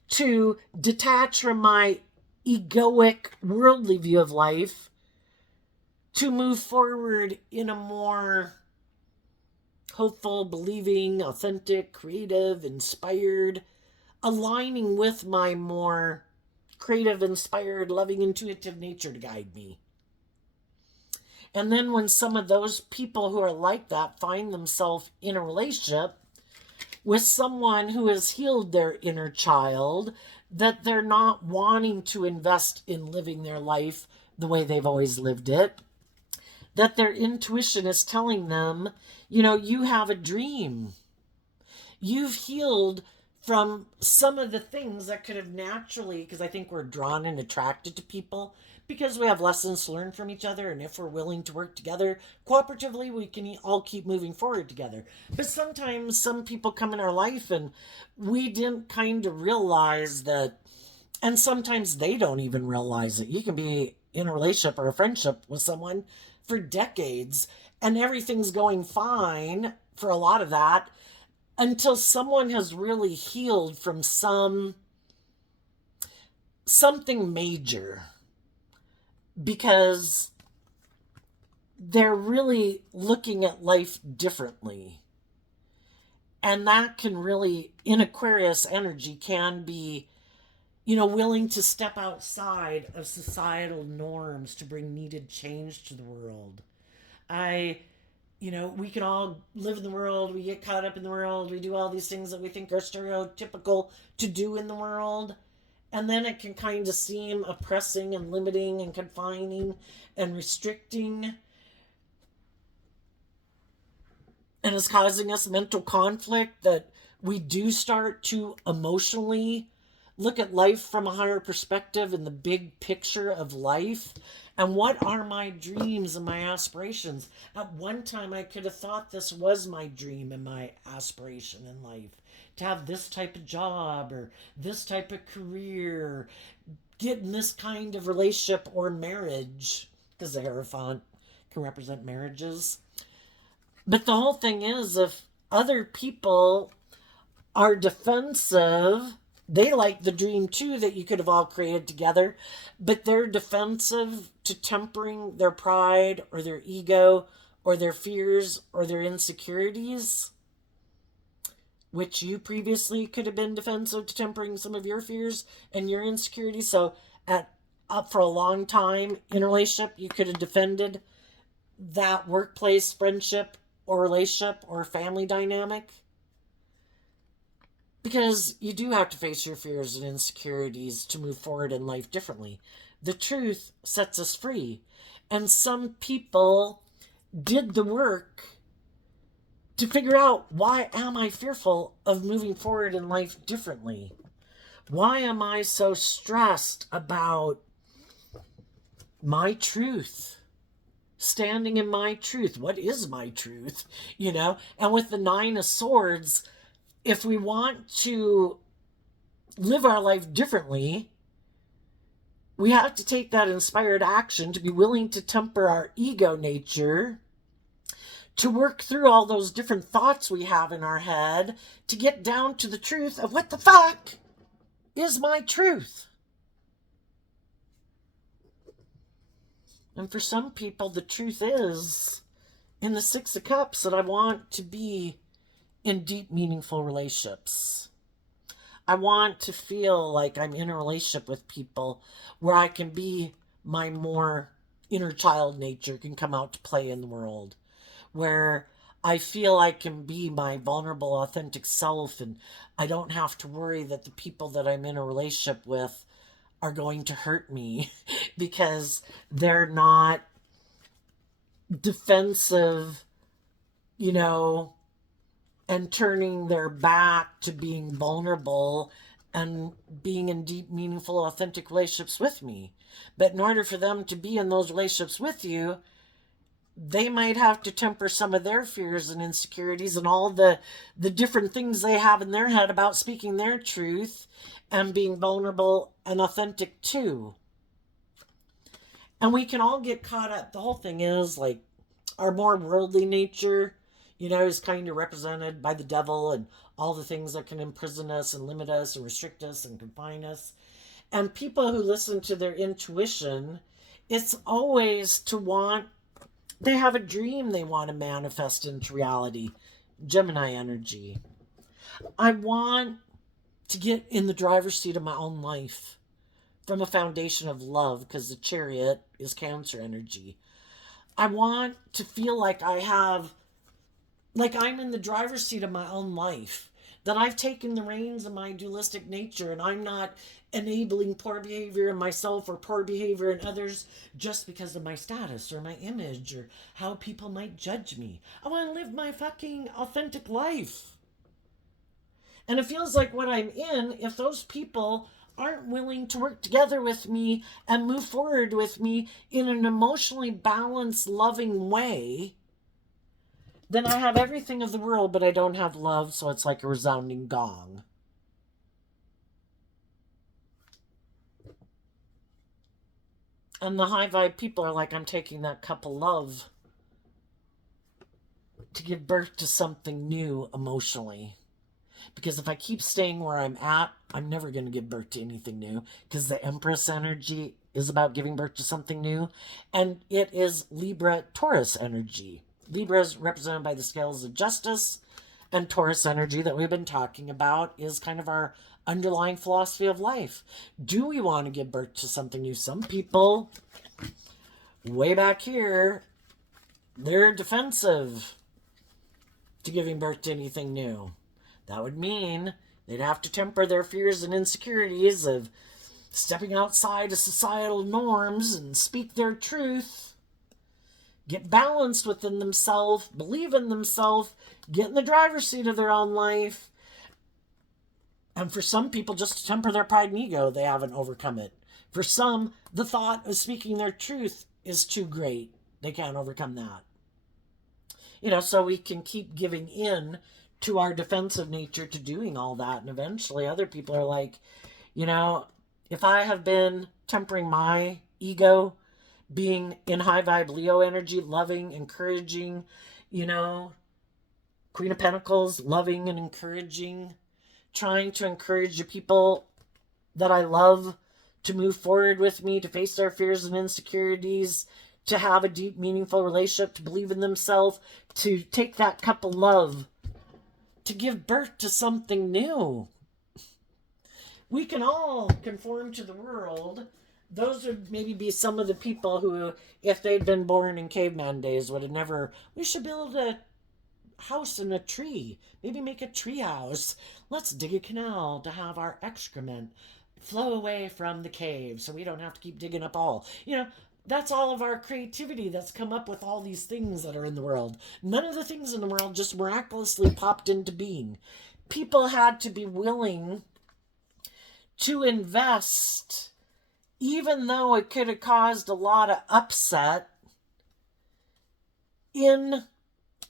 to detach from my egoic, worldly view of life to move forward in a more hopeful, believing, authentic, creative, inspired, aligning with my more creative, inspired, loving, intuitive nature to guide me. And then when some of those people who are like that find themselves in a relationship with someone who has healed their inner child, that they're not wanting to invest in living their life the way they've always lived it, that their intuition is telling them, you have a dream. You've healed from some of the things that could have naturally, because I think we're drawn and attracted to people because we have lessons to learn from each other. And if we're willing to work together cooperatively, we can all keep moving forward together. But sometimes some people come in our life and we didn't kind of realize that, and sometimes they don't even realize it. You can be in a relationship or a friendship with someone for decades and everything's going fine for a lot of that until someone has really healed from something major, because they're really looking at life differently. And that can really, in Aquarius energy, can be, willing to step outside of societal norms to bring needed change to the world. We can all live in the world, we get caught up in the world, we do all these things that we think are stereotypical to do in the world. And then it can kind of seem oppressing and limiting and confining and restricting. And it's causing us mental conflict that we do start to emotionally look at life from a higher perspective and the big picture of life. And what are my dreams and my aspirations? At one time, I could have thought this was my dream and my aspiration in life, to have this type of job or this type of career, get in this kind of relationship or marriage, because the Hierophant can represent marriages. But the whole thing is, if other people are defensive, they like the dream too that you could have all created together, but they're defensive to tempering their pride or their ego or their fears or their insecurities, which you previously could have been defensive to tempering some of your fears and your insecurities. So up for a long time in a relationship, you could have defended that workplace friendship or relationship or family dynamic. Because you do have to face your fears and insecurities to move forward in life differently. The truth sets us free. And some people did the work to figure out, why am I fearful of moving forward in life differently? Why am I so stressed about my truth? Standing in my truth. What is my truth? And with the Nine of Swords, if we want to live our life differently, we have to take that inspired action to be willing to temper our ego nature, to work through all those different thoughts we have in our head, to get down to the truth of what the fuck is my truth. And for some people, the truth is in the Six of Cups, that I want to be in deep, meaningful relationships. I want to feel like I'm in a relationship with people where I can be my more inner child nature can come out to play in the world, where I feel I can be my vulnerable, authentic self, and I don't have to worry that the people that I'm in a relationship with are going to hurt me because they're not defensive, and turning their back to being vulnerable and being in deep, meaningful, authentic relationships with me. But in order for them to be in those relationships with you, they might have to temper some of their fears and insecurities and all the different things they have in their head about speaking their truth and being vulnerable and authentic too. And we can all get caught up. The whole thing is like our more worldly nature, is kind of represented by the devil and all the things that can imprison us and limit us and restrict us and confine us. And people who listen to their intuition, it's always they have a dream they want to manifest into reality. Gemini energy. I want to get in the driver's seat of my own life from a foundation of love, because the Chariot is Cancer energy. I want to feel like I'm in the driver's seat of my own life, that I've taken the reins of my dualistic nature and I'm not enabling poor behavior in myself or poor behavior in others just because of my status or my image or how people might judge me. I want to live my fucking authentic life. And it feels like what I'm in, if those people aren't willing to work together with me and move forward with me in an emotionally balanced, loving way, then I have everything of the world, but I don't have love, so it's like a resounding gong. And the high vibe people are like, I'm taking that cup of love to give birth to something new emotionally. Because if I keep staying where I'm at, I'm never going to give birth to anything new. Because the Empress energy is about giving birth to something new. And it is Libra Taurus energy. Libra is represented by the scales of justice. And Taurus energy that we've been talking about is kind of our underlying philosophy of life. Do we want to give birth to something new? Some people, way back here, they're defensive to giving birth to anything new. That would mean they'd have to temper their fears and insecurities of stepping outside of societal norms and speak their truth, get balanced within themselves, believe in themselves, get in the driver's seat of their own life. And for some people, just to temper their pride and ego, they haven't overcome it. For some, the thought of speaking their truth is too great. They can't overcome that. So we can keep giving in to our defensive nature to doing all that. And eventually other people are like, if I have been tempering my ego, being in high vibe Leo energy, loving, encouraging, Queen of Pentacles, loving and encouraging, trying to encourage the people that I love to move forward with me, to face their fears and insecurities, to have a deep, meaningful relationship, to believe in themselves, to take that cup of love, to give birth to something new. We can all conform to the world. Those would maybe be some of the people who, if they'd been born in caveman days, would have never, we should build a house in a tree. Maybe make a tree house. Let's dig a canal to have our excrement flow away from the cave so we don't have to keep digging up all. That's all of our creativity that's come up with all these things that are in the world. None of the things in the world just miraculously popped into being. People had to be willing to invest, even though it could have caused a lot of upset, in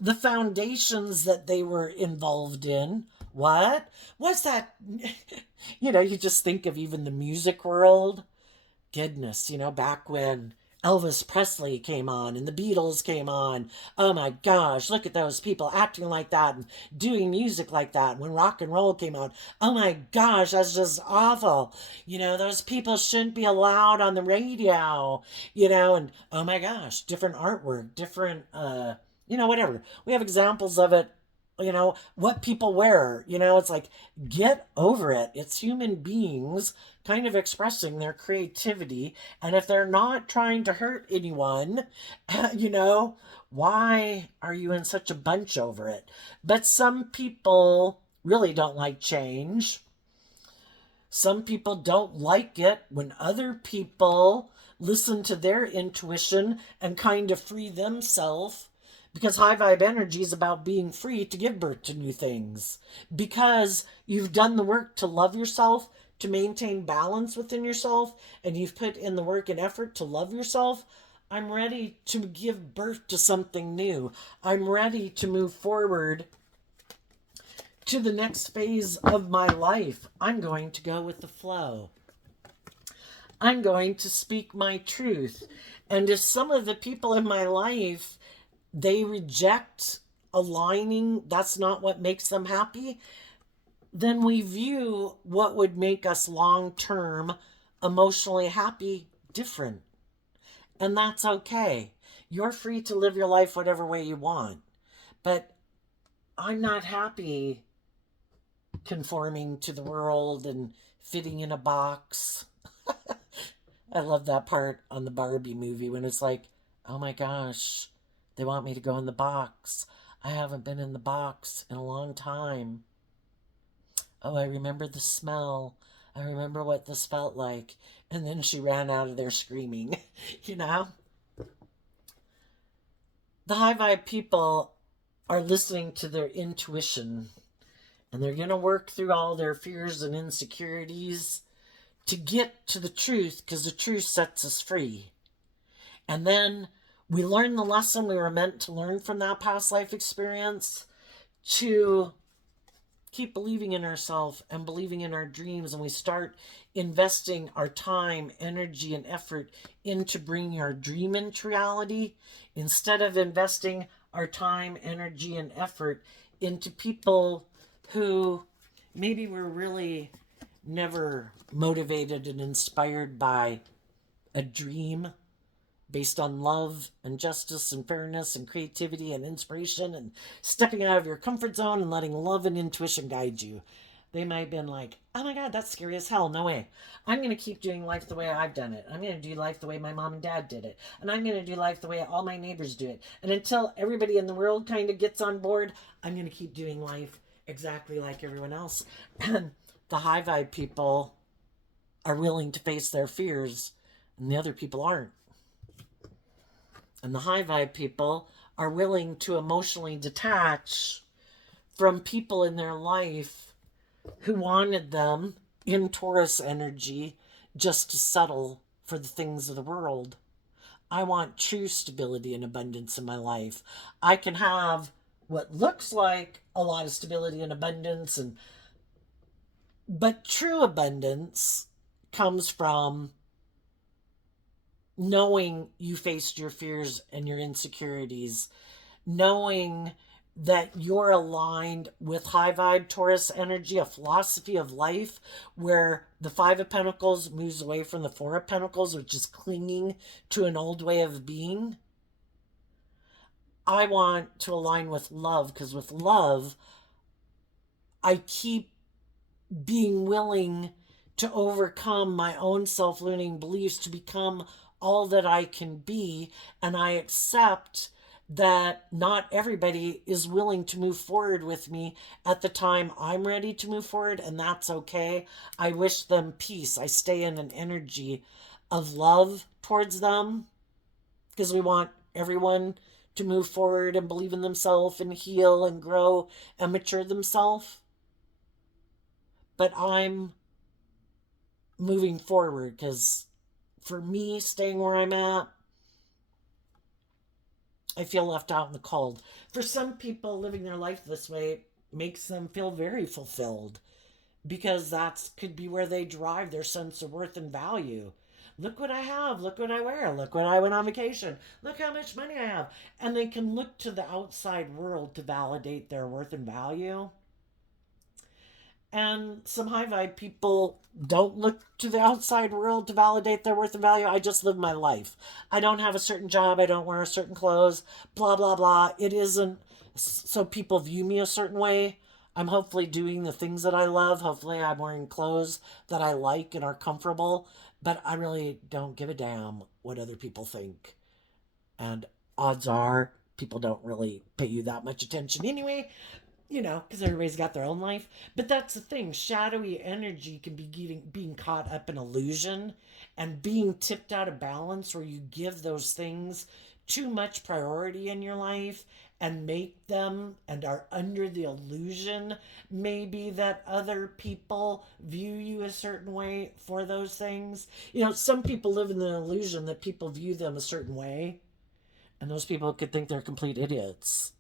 the foundations that they were involved in. What? What's that? You just think of even the music world. Goodness, back when Elvis Presley came on and the Beatles came on. Oh my gosh, look at those people acting like that and doing music like that. When rock and roll came on, oh my gosh, that's just awful. Those people shouldn't be allowed on the radio, and oh my gosh, different artwork, different, whatever. We have examples of it. What people wear, it's like, get over it. It's human beings kind of expressing their creativity. And if they're not trying to hurt anyone, why are you in such a bunch over it? But some people really don't like change. Some people don't like it when other people listen to their intuition and kind of free themselves. Because high vibe energy is about being free to give birth to new things. Because you've done the work to love yourself, to maintain balance within yourself, and you've put in the work and effort to love yourself, I'm ready to give birth to something new. I'm ready to move forward to the next phase of my life. I'm going to go with the flow. I'm going to speak my truth. And if some of the people in my life, they reject aligning, that's not what makes them happy, then we view what would make us long-term emotionally happy different. And that's okay. You're free to live your life whatever way you want. But I'm not happy conforming to the world and fitting in a box. I love that part on the Barbie movie when it's like, oh my gosh, they want me to go in the box. I haven't been in the box in a long time. Oh, I remember the smell. I remember what this felt like. And then she ran out of there screaming, you know? The high vibe people are listening to their intuition, and they're going to work through all their fears and insecurities to get to the truth, because the truth sets us free. And then we learn the lesson we were meant to learn from that past life experience, to keep believing in ourselves and believing in our dreams, and we start investing our time, energy, and effort into bringing our dream into reality, instead of investing our time, energy, and effort into people who maybe were really never motivated and inspired by a dream based on love and justice and fairness and creativity and inspiration and stepping out of your comfort zone and letting love and intuition guide you. They might have been like, oh my God, that's scary as hell. No way. I'm going to keep doing life the way I've done it. I'm going to do life the way my mom and dad did it. And I'm going to do life the way all my neighbors do it. And until everybody in the world kind of gets on board, I'm going to keep doing life exactly like everyone else. And the high vibe people are willing to face their fears, and the other people aren't. And the high vibe people are willing to emotionally detach from people in their life who wanted them in Taurus energy just to settle for the things of the world. I want true stability and abundance in my life. I can have what looks like a lot of stability and abundance, but true abundance comes from knowing you faced your fears and your insecurities, knowing that you're aligned with high vibe Taurus energy, a philosophy of life where the Five of Pentacles moves away from the Four of Pentacles, which is clinging to an old way of being. I want to align with love, because with love, I keep being willing to overcome my own self-limiting beliefs to become all that I can be, and I accept that not everybody is willing to move forward with me at the time I'm ready to move forward, and that's okay. I wish them peace. I stay in an energy of love towards them, because we want everyone to move forward and believe in themselves and heal and grow and mature themselves. But I'm moving forward, because for me, staying where I'm at, I feel left out in the cold. For some people, living their life this way makes them feel very fulfilled, because that could be where they derive their sense of worth and value. Look what I have. Look what I wear. Look when I went on vacation. Look how much money I have. And they can look to the outside world to validate their worth and value. And some high vibe people don't look to the outside world to validate their worth and value. I just live my life. I don't have a certain job. I don't wear a certain clothes. Blah, blah, blah. It isn't so people view me a certain way. I'm hopefully doing the things that I love. Hopefully I'm wearing clothes that I like and are comfortable. But I really don't give a damn what other people think. And odds are people don't really pay you that much attention anyway, because everybody's got their own life. But that's the thing. Shadowy energy can be being caught up in illusion and being tipped out of balance, where you give those things too much priority in your life, and make them and are under the illusion maybe that other people view you a certain way for those things. You know, some people live in the illusion that people view them a certain way, and those people could think they're complete idiots.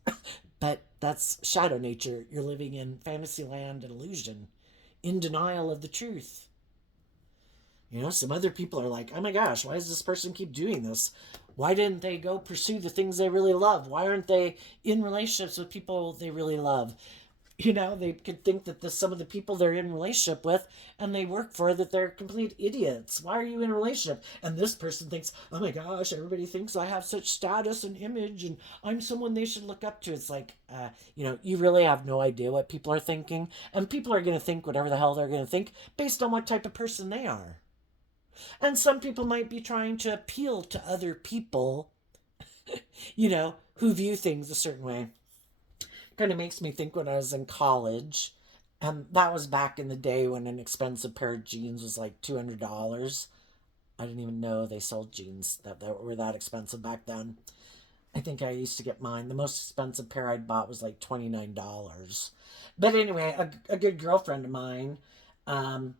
But that's shadow nature. You're living in fantasy land and illusion, in denial of the truth. You know, some other people are like, oh my gosh, why does this person keep doing this? Why didn't they go pursue the things they really love? Why aren't they in relationships with people they really love? You know, they could think that some of the people they're in relationship with and they work for, that they're complete idiots. Why are you in a relationship? And this person thinks, oh my gosh, everybody thinks I have such status and image and I'm someone they should look up to. It's like, you know, you really have no idea what people are thinking. And people are going to think whatever the hell they're going to think based on what type of person they are. And some people might be trying to appeal to other people, you know, who view things a certain way. Kind of makes me think when I was in college, and that was back in the day when an expensive pair of jeans was like $200. I didn't even know they sold jeans that were that expensive back then. I think I used to get mine. The most expensive pair I'd bought was like $29. But anyway, a good girlfriend of mine, um,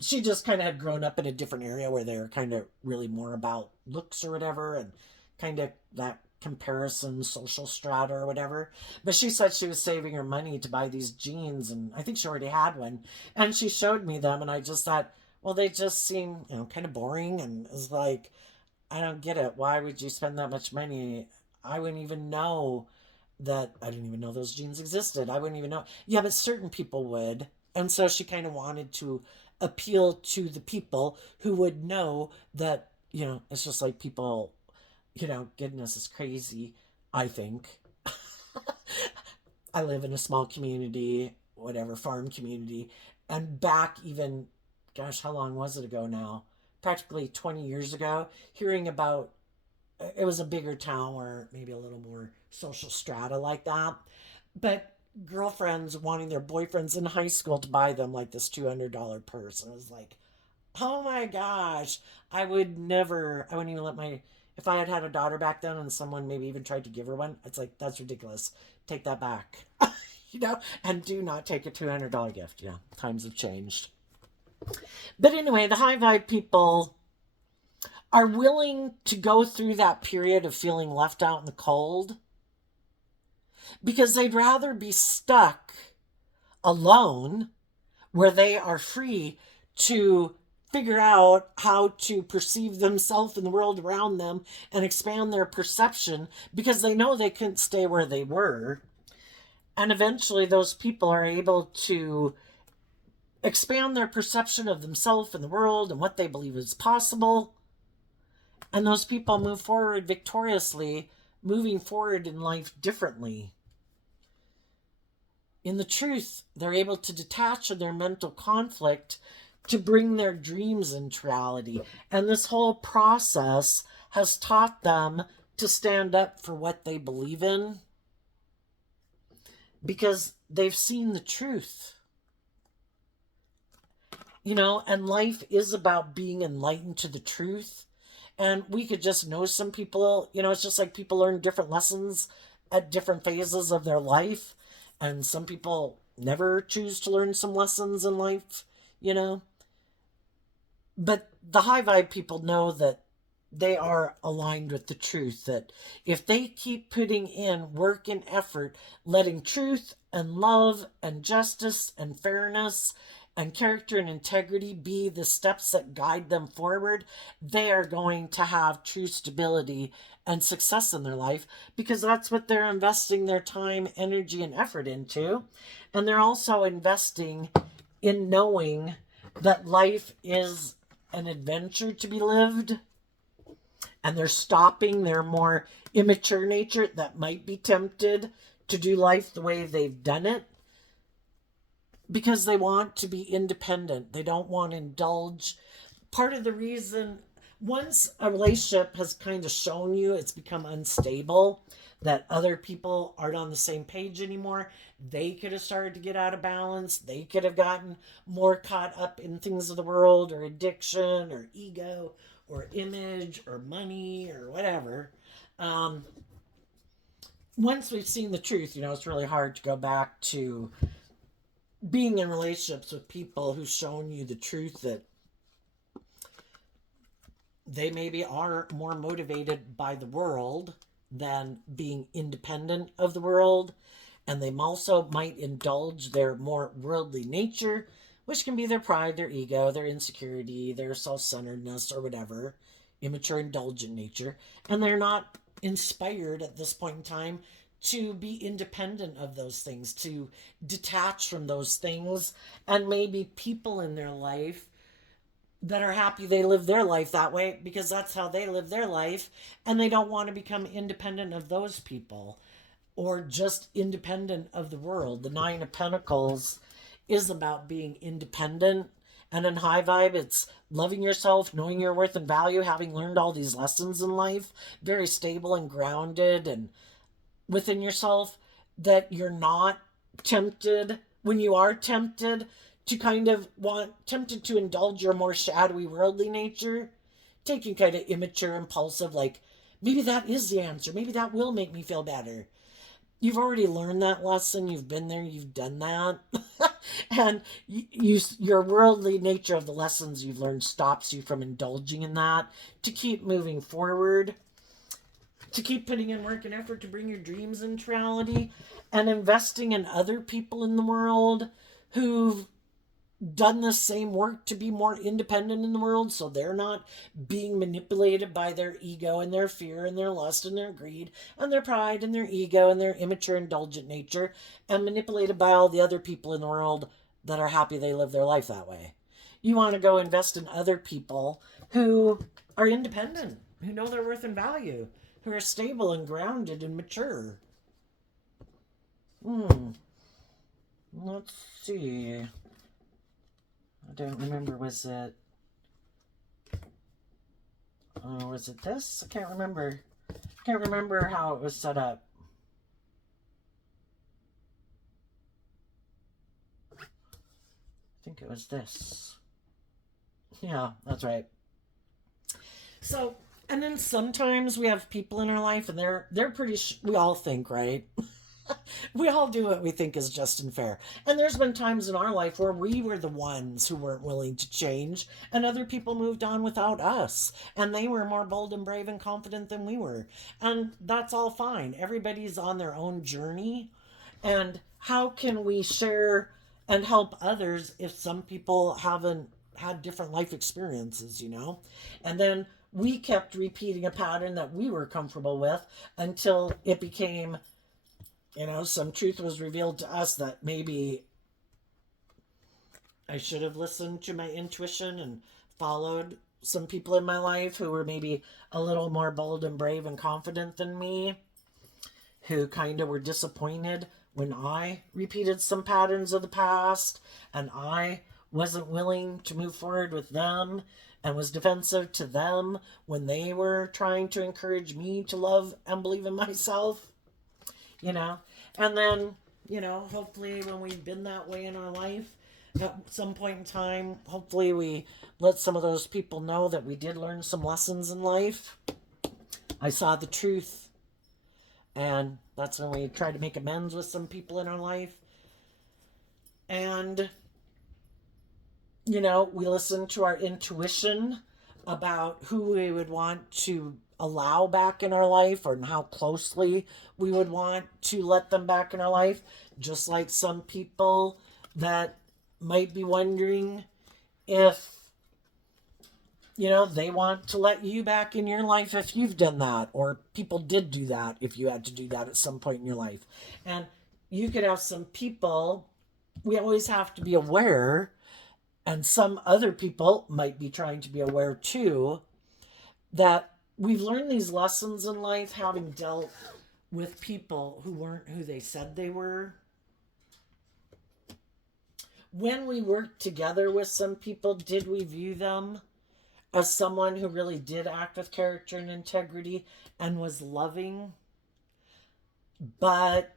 she just kind of had grown up in a different area where they were kind of really more about looks or whatever, and kind of that comparison social strata or whatever. But she said she was saving her money to buy these jeans, and I think she already had one. And she showed me them, and I just thought, well, they just seem, you know, kind of boring. And it was like, I don't get it. Why would you spend that much money? I wouldn't even know that. I didn't even know those jeans existed. I wouldn't even know. Yeah, but certain people would. And so she kind of wanted to appeal to the people who would know that, you know, it's just like people, you know, goodness is crazy, I think. I live in a small community, whatever, farm community. And back even, gosh, how long was it ago now? Practically 20 years ago, hearing about, it was a bigger town where maybe a little more social strata like that. But girlfriends wanting their boyfriends in high school to buy them like this $200 purse. And it was like, oh my gosh, I wouldn't even let my, if I had had a daughter back then and someone maybe even tried to give her one, it's like, that's ridiculous. Take that back, you know, and do not take a $200 gift. You know, times have changed. But anyway, the high vibe people are willing to go through that period of feeling left out in the cold because they'd rather be stuck alone where they are free to figure out how to perceive themselves and the world around them and expand their perception because they know they couldn't stay where they were. And eventually, those people are able to expand their perception of themselves and the world and what they believe is possible. And those people move forward victoriously, moving forward in life differently. In the truth, they're able to detach of their mental conflict to bring their dreams into reality. And this whole process has taught them to stand up for what they believe in because they've seen the truth. You know, and life is about being enlightened to the truth. And we could just know some people, you know, it's just like people learn different lessons at different phases of their life. And some people never choose to learn some lessons in life, you know. But the high vibe people know that they are aligned with the truth, that if they keep putting in work and effort, letting truth and love and justice and fairness and character and integrity be the steps that guide them forward, they are going to have true stability and success in their life because that's what they're investing their time, energy, and effort into. And they're also investing in knowing that life is an adventure to be lived. And they're stopping their more immature nature that might be tempted to do life the way they've done it because they want to be independent. They don't want to indulge. Part of the reason, once a relationship has kind of shown you it's become unstable, that other people aren't on the same page anymore, they could have started to get out of balance. They could have gotten more caught up in things of the world or addiction or ego or image or money or whatever. Um, once we've seen the truth, it's really hard to go back to being in relationships with people who've shown you the truth that they maybe are more motivated by the world than being independent of the world. And they also might indulge their more worldly nature, which can be their pride, their ego, their insecurity, their self centeredness, or whatever, immature, indulgent nature. And they're not inspired at this point in time to be independent of those things, to detach from those things, and maybe people in their life that are happy they live their life that way because that's how they live their life, and they don't want to become independent of those people or just independent of the world. The Nine of Pentacles is about being independent. And in high vibe, it's loving yourself, knowing your worth and value, having learned all these lessons in life, very stable and grounded and within yourself, that you're not tempted when you are tempted to kind of tempted to indulge your more shadowy worldly nature, taking kind of immature, impulsive, like, maybe that is the answer. Maybe that will make me feel better. You've already learned that lesson. You've been there. You've done that. And your worldly nature of the lessons you've learned stops you from indulging in that, to keep moving forward, to keep putting in work and effort to bring your dreams into reality, and investing in other people in the world who've done the same work to be more independent in the world, so they're not being manipulated by their ego and their fear and their lust and their greed and their pride and their ego and their immature indulgent nature, and manipulated by all the other people in the world that are happy they live their life that way. You want to go invest in other people who are independent, who know their worth and value, who are stable and grounded and mature. Let's see. I don't remember, was it this? I can't remember. Can't remember how it was set up. I think it was this. Yeah, that's right. So, and then sometimes we have people in our life, and they're pretty. We all think, right? We all do what we think is just and fair. And there's been times in our life where we were the ones who weren't willing to change, and other people moved on without us. And they were more bold and brave and confident than we were. And that's all fine. Everybody's on their own journey. And how can we share and help others if some people haven't had different life experiences? And then we kept repeating a pattern that we were comfortable with until it became, some truth was revealed to us that maybe I should have listened to my intuition and followed some people in my life who were maybe a little more bold and brave and confident than me, who kind of were disappointed when I repeated some patterns of the past and I wasn't willing to move forward with them and was defensive to them when they were trying to encourage me to love and believe in myself. And then, hopefully when we've been that way in our life, at some point in time, hopefully we let some of those people know that we did learn some lessons in life. I saw the truth. And that's when we try to make amends with some people in our life. And, we listen to our intuition about who we would want to allow back in our life, or how closely we would want to let them back in our life. Just like some people that might be wondering if, they want to let you back in your life if you've done that, or people did do that if you had to do that at some point in your life. And you could have some people, we always have to be aware, and some other people might be trying to be aware too, that we've learned these lessons in life having dealt with people who weren't who they said they were. When we worked together with some people, did we view them as someone who really did act with character and integrity and was loving? But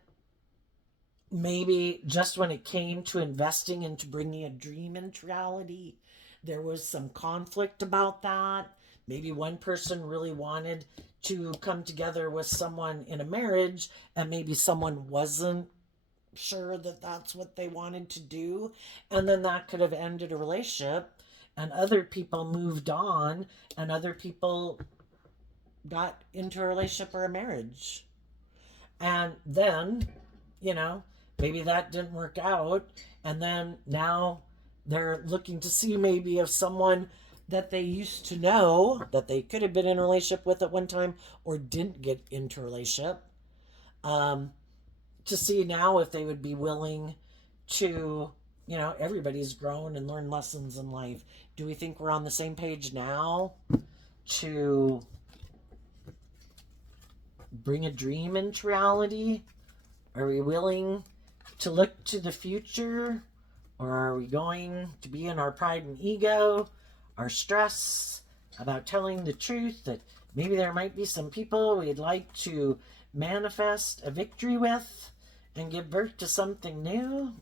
maybe just when it came to investing into bringing a dream into reality, there was some conflict about that. Maybe one person really wanted to come together with someone in a marriage, and maybe someone wasn't sure that that's what they wanted to do. And then that could have ended a relationship, and other people moved on, and other people got into a relationship or a marriage. And then, you know, maybe that didn't work out. And then now they're looking to see maybe if someone that they used to know that they could have been in a relationship with at one time or didn't get into a relationship, um, to see now if they would be willing to, everybody's grown and learned lessons in life. Do we think we're on the same page now to bring a dream into reality? Are we willing to look to the future? Or are we going to be in our pride and ego, our stress about telling the truth that maybe there might be some people we'd like to manifest a victory with and give birth to something new?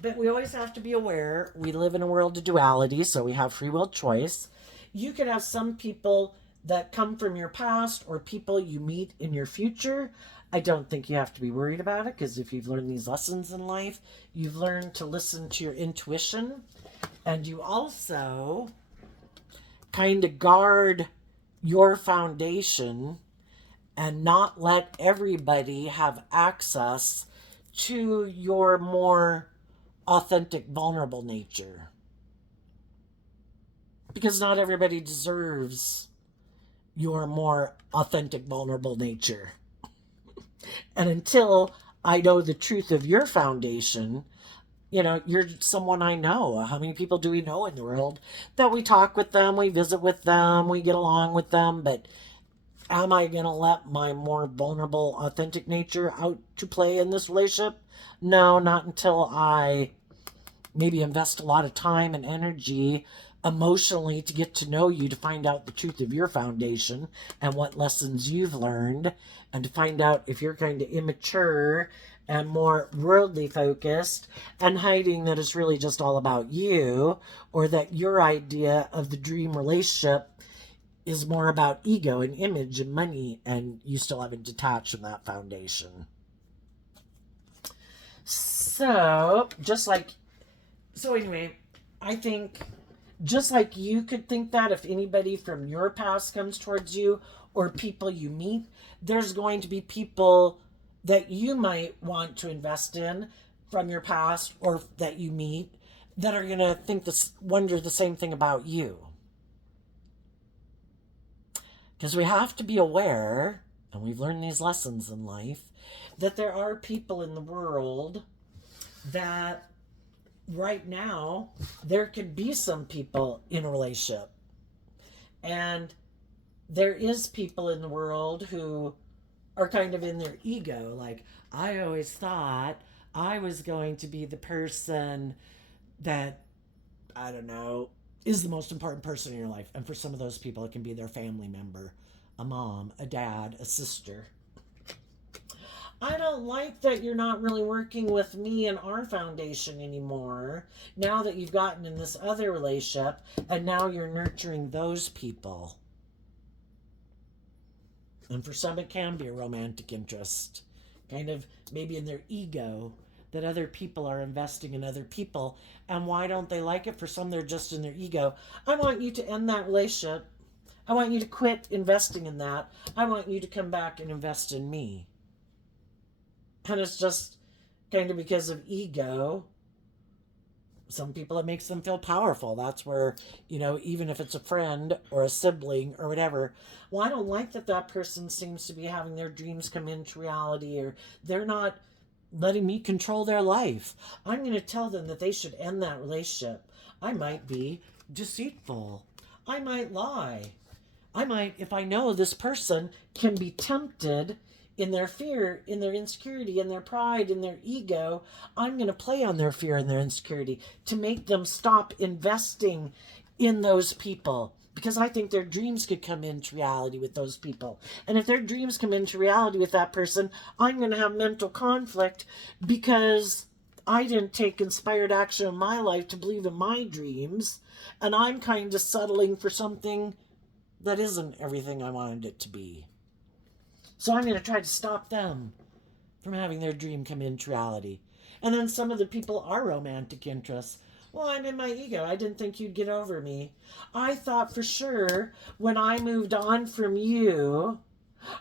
But we always have to be aware we live in a world of duality, so we have free will choice. You could have some people that come from your past or people you meet in your future. I don't think you have to be worried about it, because if you've learned these lessons in life, you've learned to listen to your intuition, and you also kind of guard your foundation and not let everybody have access to your more authentic, vulnerable nature. Because not everybody deserves your more authentic, vulnerable nature. And until I know the truth of your foundation, you're someone I know. How many people do we know in the world that we talk with them, we visit with them, we get along with them, but am I going to let my more vulnerable, authentic nature out to play in this relationship? No, not until I maybe invest a lot of time and energy emotionally to get to know you, to find out the truth of your foundation and what lessons you've learned, and to find out if you're kind of immature and more worldly focused and hiding that it's really just all about you, or that your idea of the dream relationship is more about ego and image and money, and you still haven't detached from that foundation. So anyway, I think just like you could think that if anybody from your past comes towards you or people you meet, there's going to be people that you might want to invest in from your past or that you meet that are going to wonder the same thing about you. Because we have to be aware, and we've learned these lessons in life, that there are people in the world that right now there could be some people in a relationship. And there is people in the world who are kind of in their ego. Like, I always thought I was going to be the person that, I don't know, is the most important person in your life. And for some of those people, it can be their family member, a mom, a dad, a sister. I don't like that you're not really working with me and our foundation anymore, now that you've gotten in this other relationship, and now you're nurturing those people. And for some, it can be a romantic interest, kind of maybe in their ego, that other people are investing in other people. And why don't they like it? For some, they're just in their ego. I want you to end that relationship. I want you to quit investing in that. I want you to come back and invest in me. And it's just kind of because of ego. Some people, it makes them feel powerful. That's where, even if it's a friend or a sibling or whatever, well, I don't like that person seems to be having their dreams come into reality, or they're not letting me control their life. I'm going to tell them that they should end that relationship. I might be deceitful. I might lie. If I know this person can be tempted in their fear, in their insecurity, in their pride, in their ego, I'm going to play on their fear and their insecurity to make them stop investing in those people. Because I think their dreams could come into reality with those people. And if their dreams come into reality with that person, I'm going to have mental conflict because I didn't take inspired action in my life to believe in my dreams, and I'm kind of settling for something that isn't everything I wanted it to be. So I'm going to try to stop them from having their dream come into reality. And then some of the people are romantic interests. Well, I'm in my ego. I didn't think you'd get over me. I thought for sure when I moved on from you,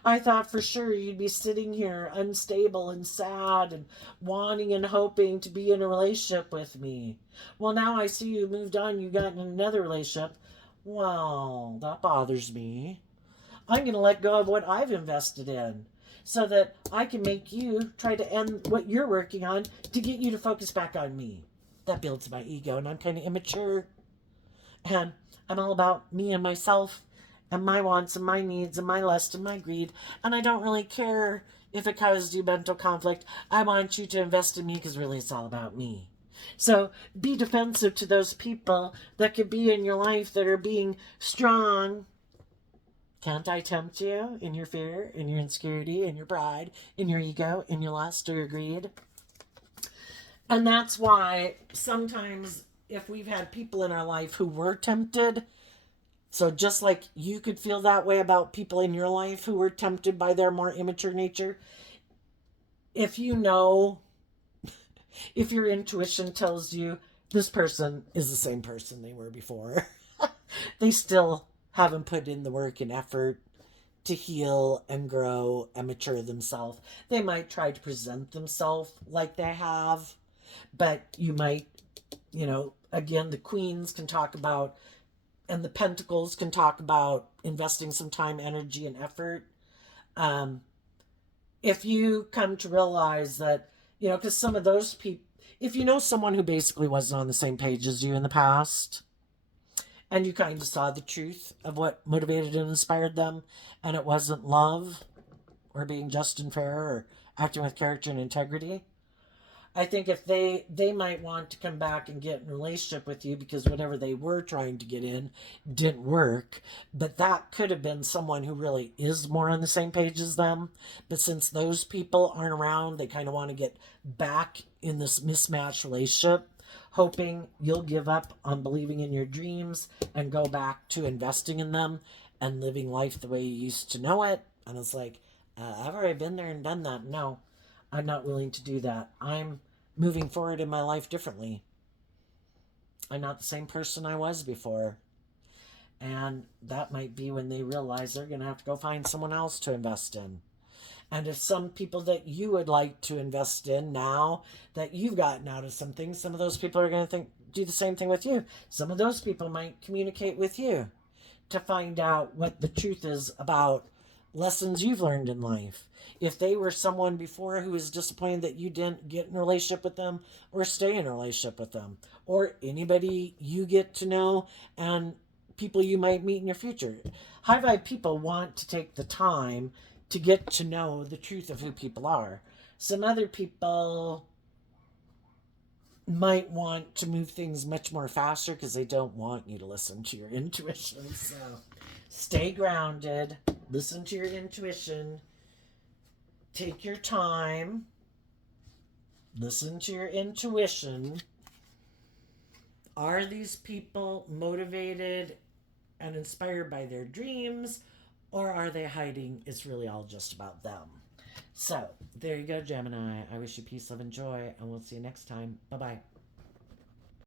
I thought for sure you'd be sitting here unstable and sad and wanting and hoping to be in a relationship with me. Well, now I see you moved on, you got in another relationship. Well, that bothers me. I'm going to let go of what I've invested in so that I can make you try to end what you're working on to get you to focus back on me. That builds my ego, and I'm kind of immature. And I'm all about me and myself and my wants and my needs and my lust and my greed. And I don't really care if it causes you mental conflict. I want you to invest in me because really it's all about me. So be defensive to those people that could be in your life that are being strong. Can't I tempt you in your fear, in your insecurity, in your pride, in your ego, in your lust or your greed? And that's why sometimes if we've had people in our life who were tempted, so just like you could feel that way about people in your life who were tempted by their more immature nature, if you know, if your intuition tells you this person is the same person they were before, they still haven't put in the work and effort to heal and grow and mature themselves. They might try to present themselves like they have, but you might, again, the queens can talk about, and the pentacles can talk about investing some time, energy, and effort. If you come to realize that, because some of those people, if you know someone who basically wasn't on the same page as you in the past, and you kind of saw the truth of what motivated and inspired them, and it wasn't love or being just and fair or acting with character and integrity, I think if they might want to come back and get in a relationship with you because whatever they were trying to get in didn't work. But that could have been someone who really is more on the same page as them. But since those people aren't around, they kind of want to get back in this mismatched relationship, hoping you'll give up on believing in your dreams and go back to investing in them and living life the way you used to know it. And it's like, I've already been there and done that. No, I'm not willing to do that. I'm moving forward in my life differently. I'm not the same person I was before. And that might be when they realize they're going to have to go find someone else to invest in. And if some people that you would like to invest in now that you've gotten out of something, some of those people are going to do the same thing with you. Some of those people might communicate with you to find out what the truth is about lessons you've learned in life. If they were someone before who was disappointed that you didn't get in a relationship with them or stay in a relationship with them, or anybody you get to know and people you might meet in your future. High vibe people want to take the time to get to know the truth of who people are. Some other people might want to move things much more faster because they don't want you to listen to your intuition. So stay grounded, listen to your intuition, take your time, listen to your intuition. Are these people motivated and inspired by their dreams, or are they hiding? It's really all just about them. So there you go, Gemini. I wish you peace, love, and joy, and we'll see you next time. Bye-bye.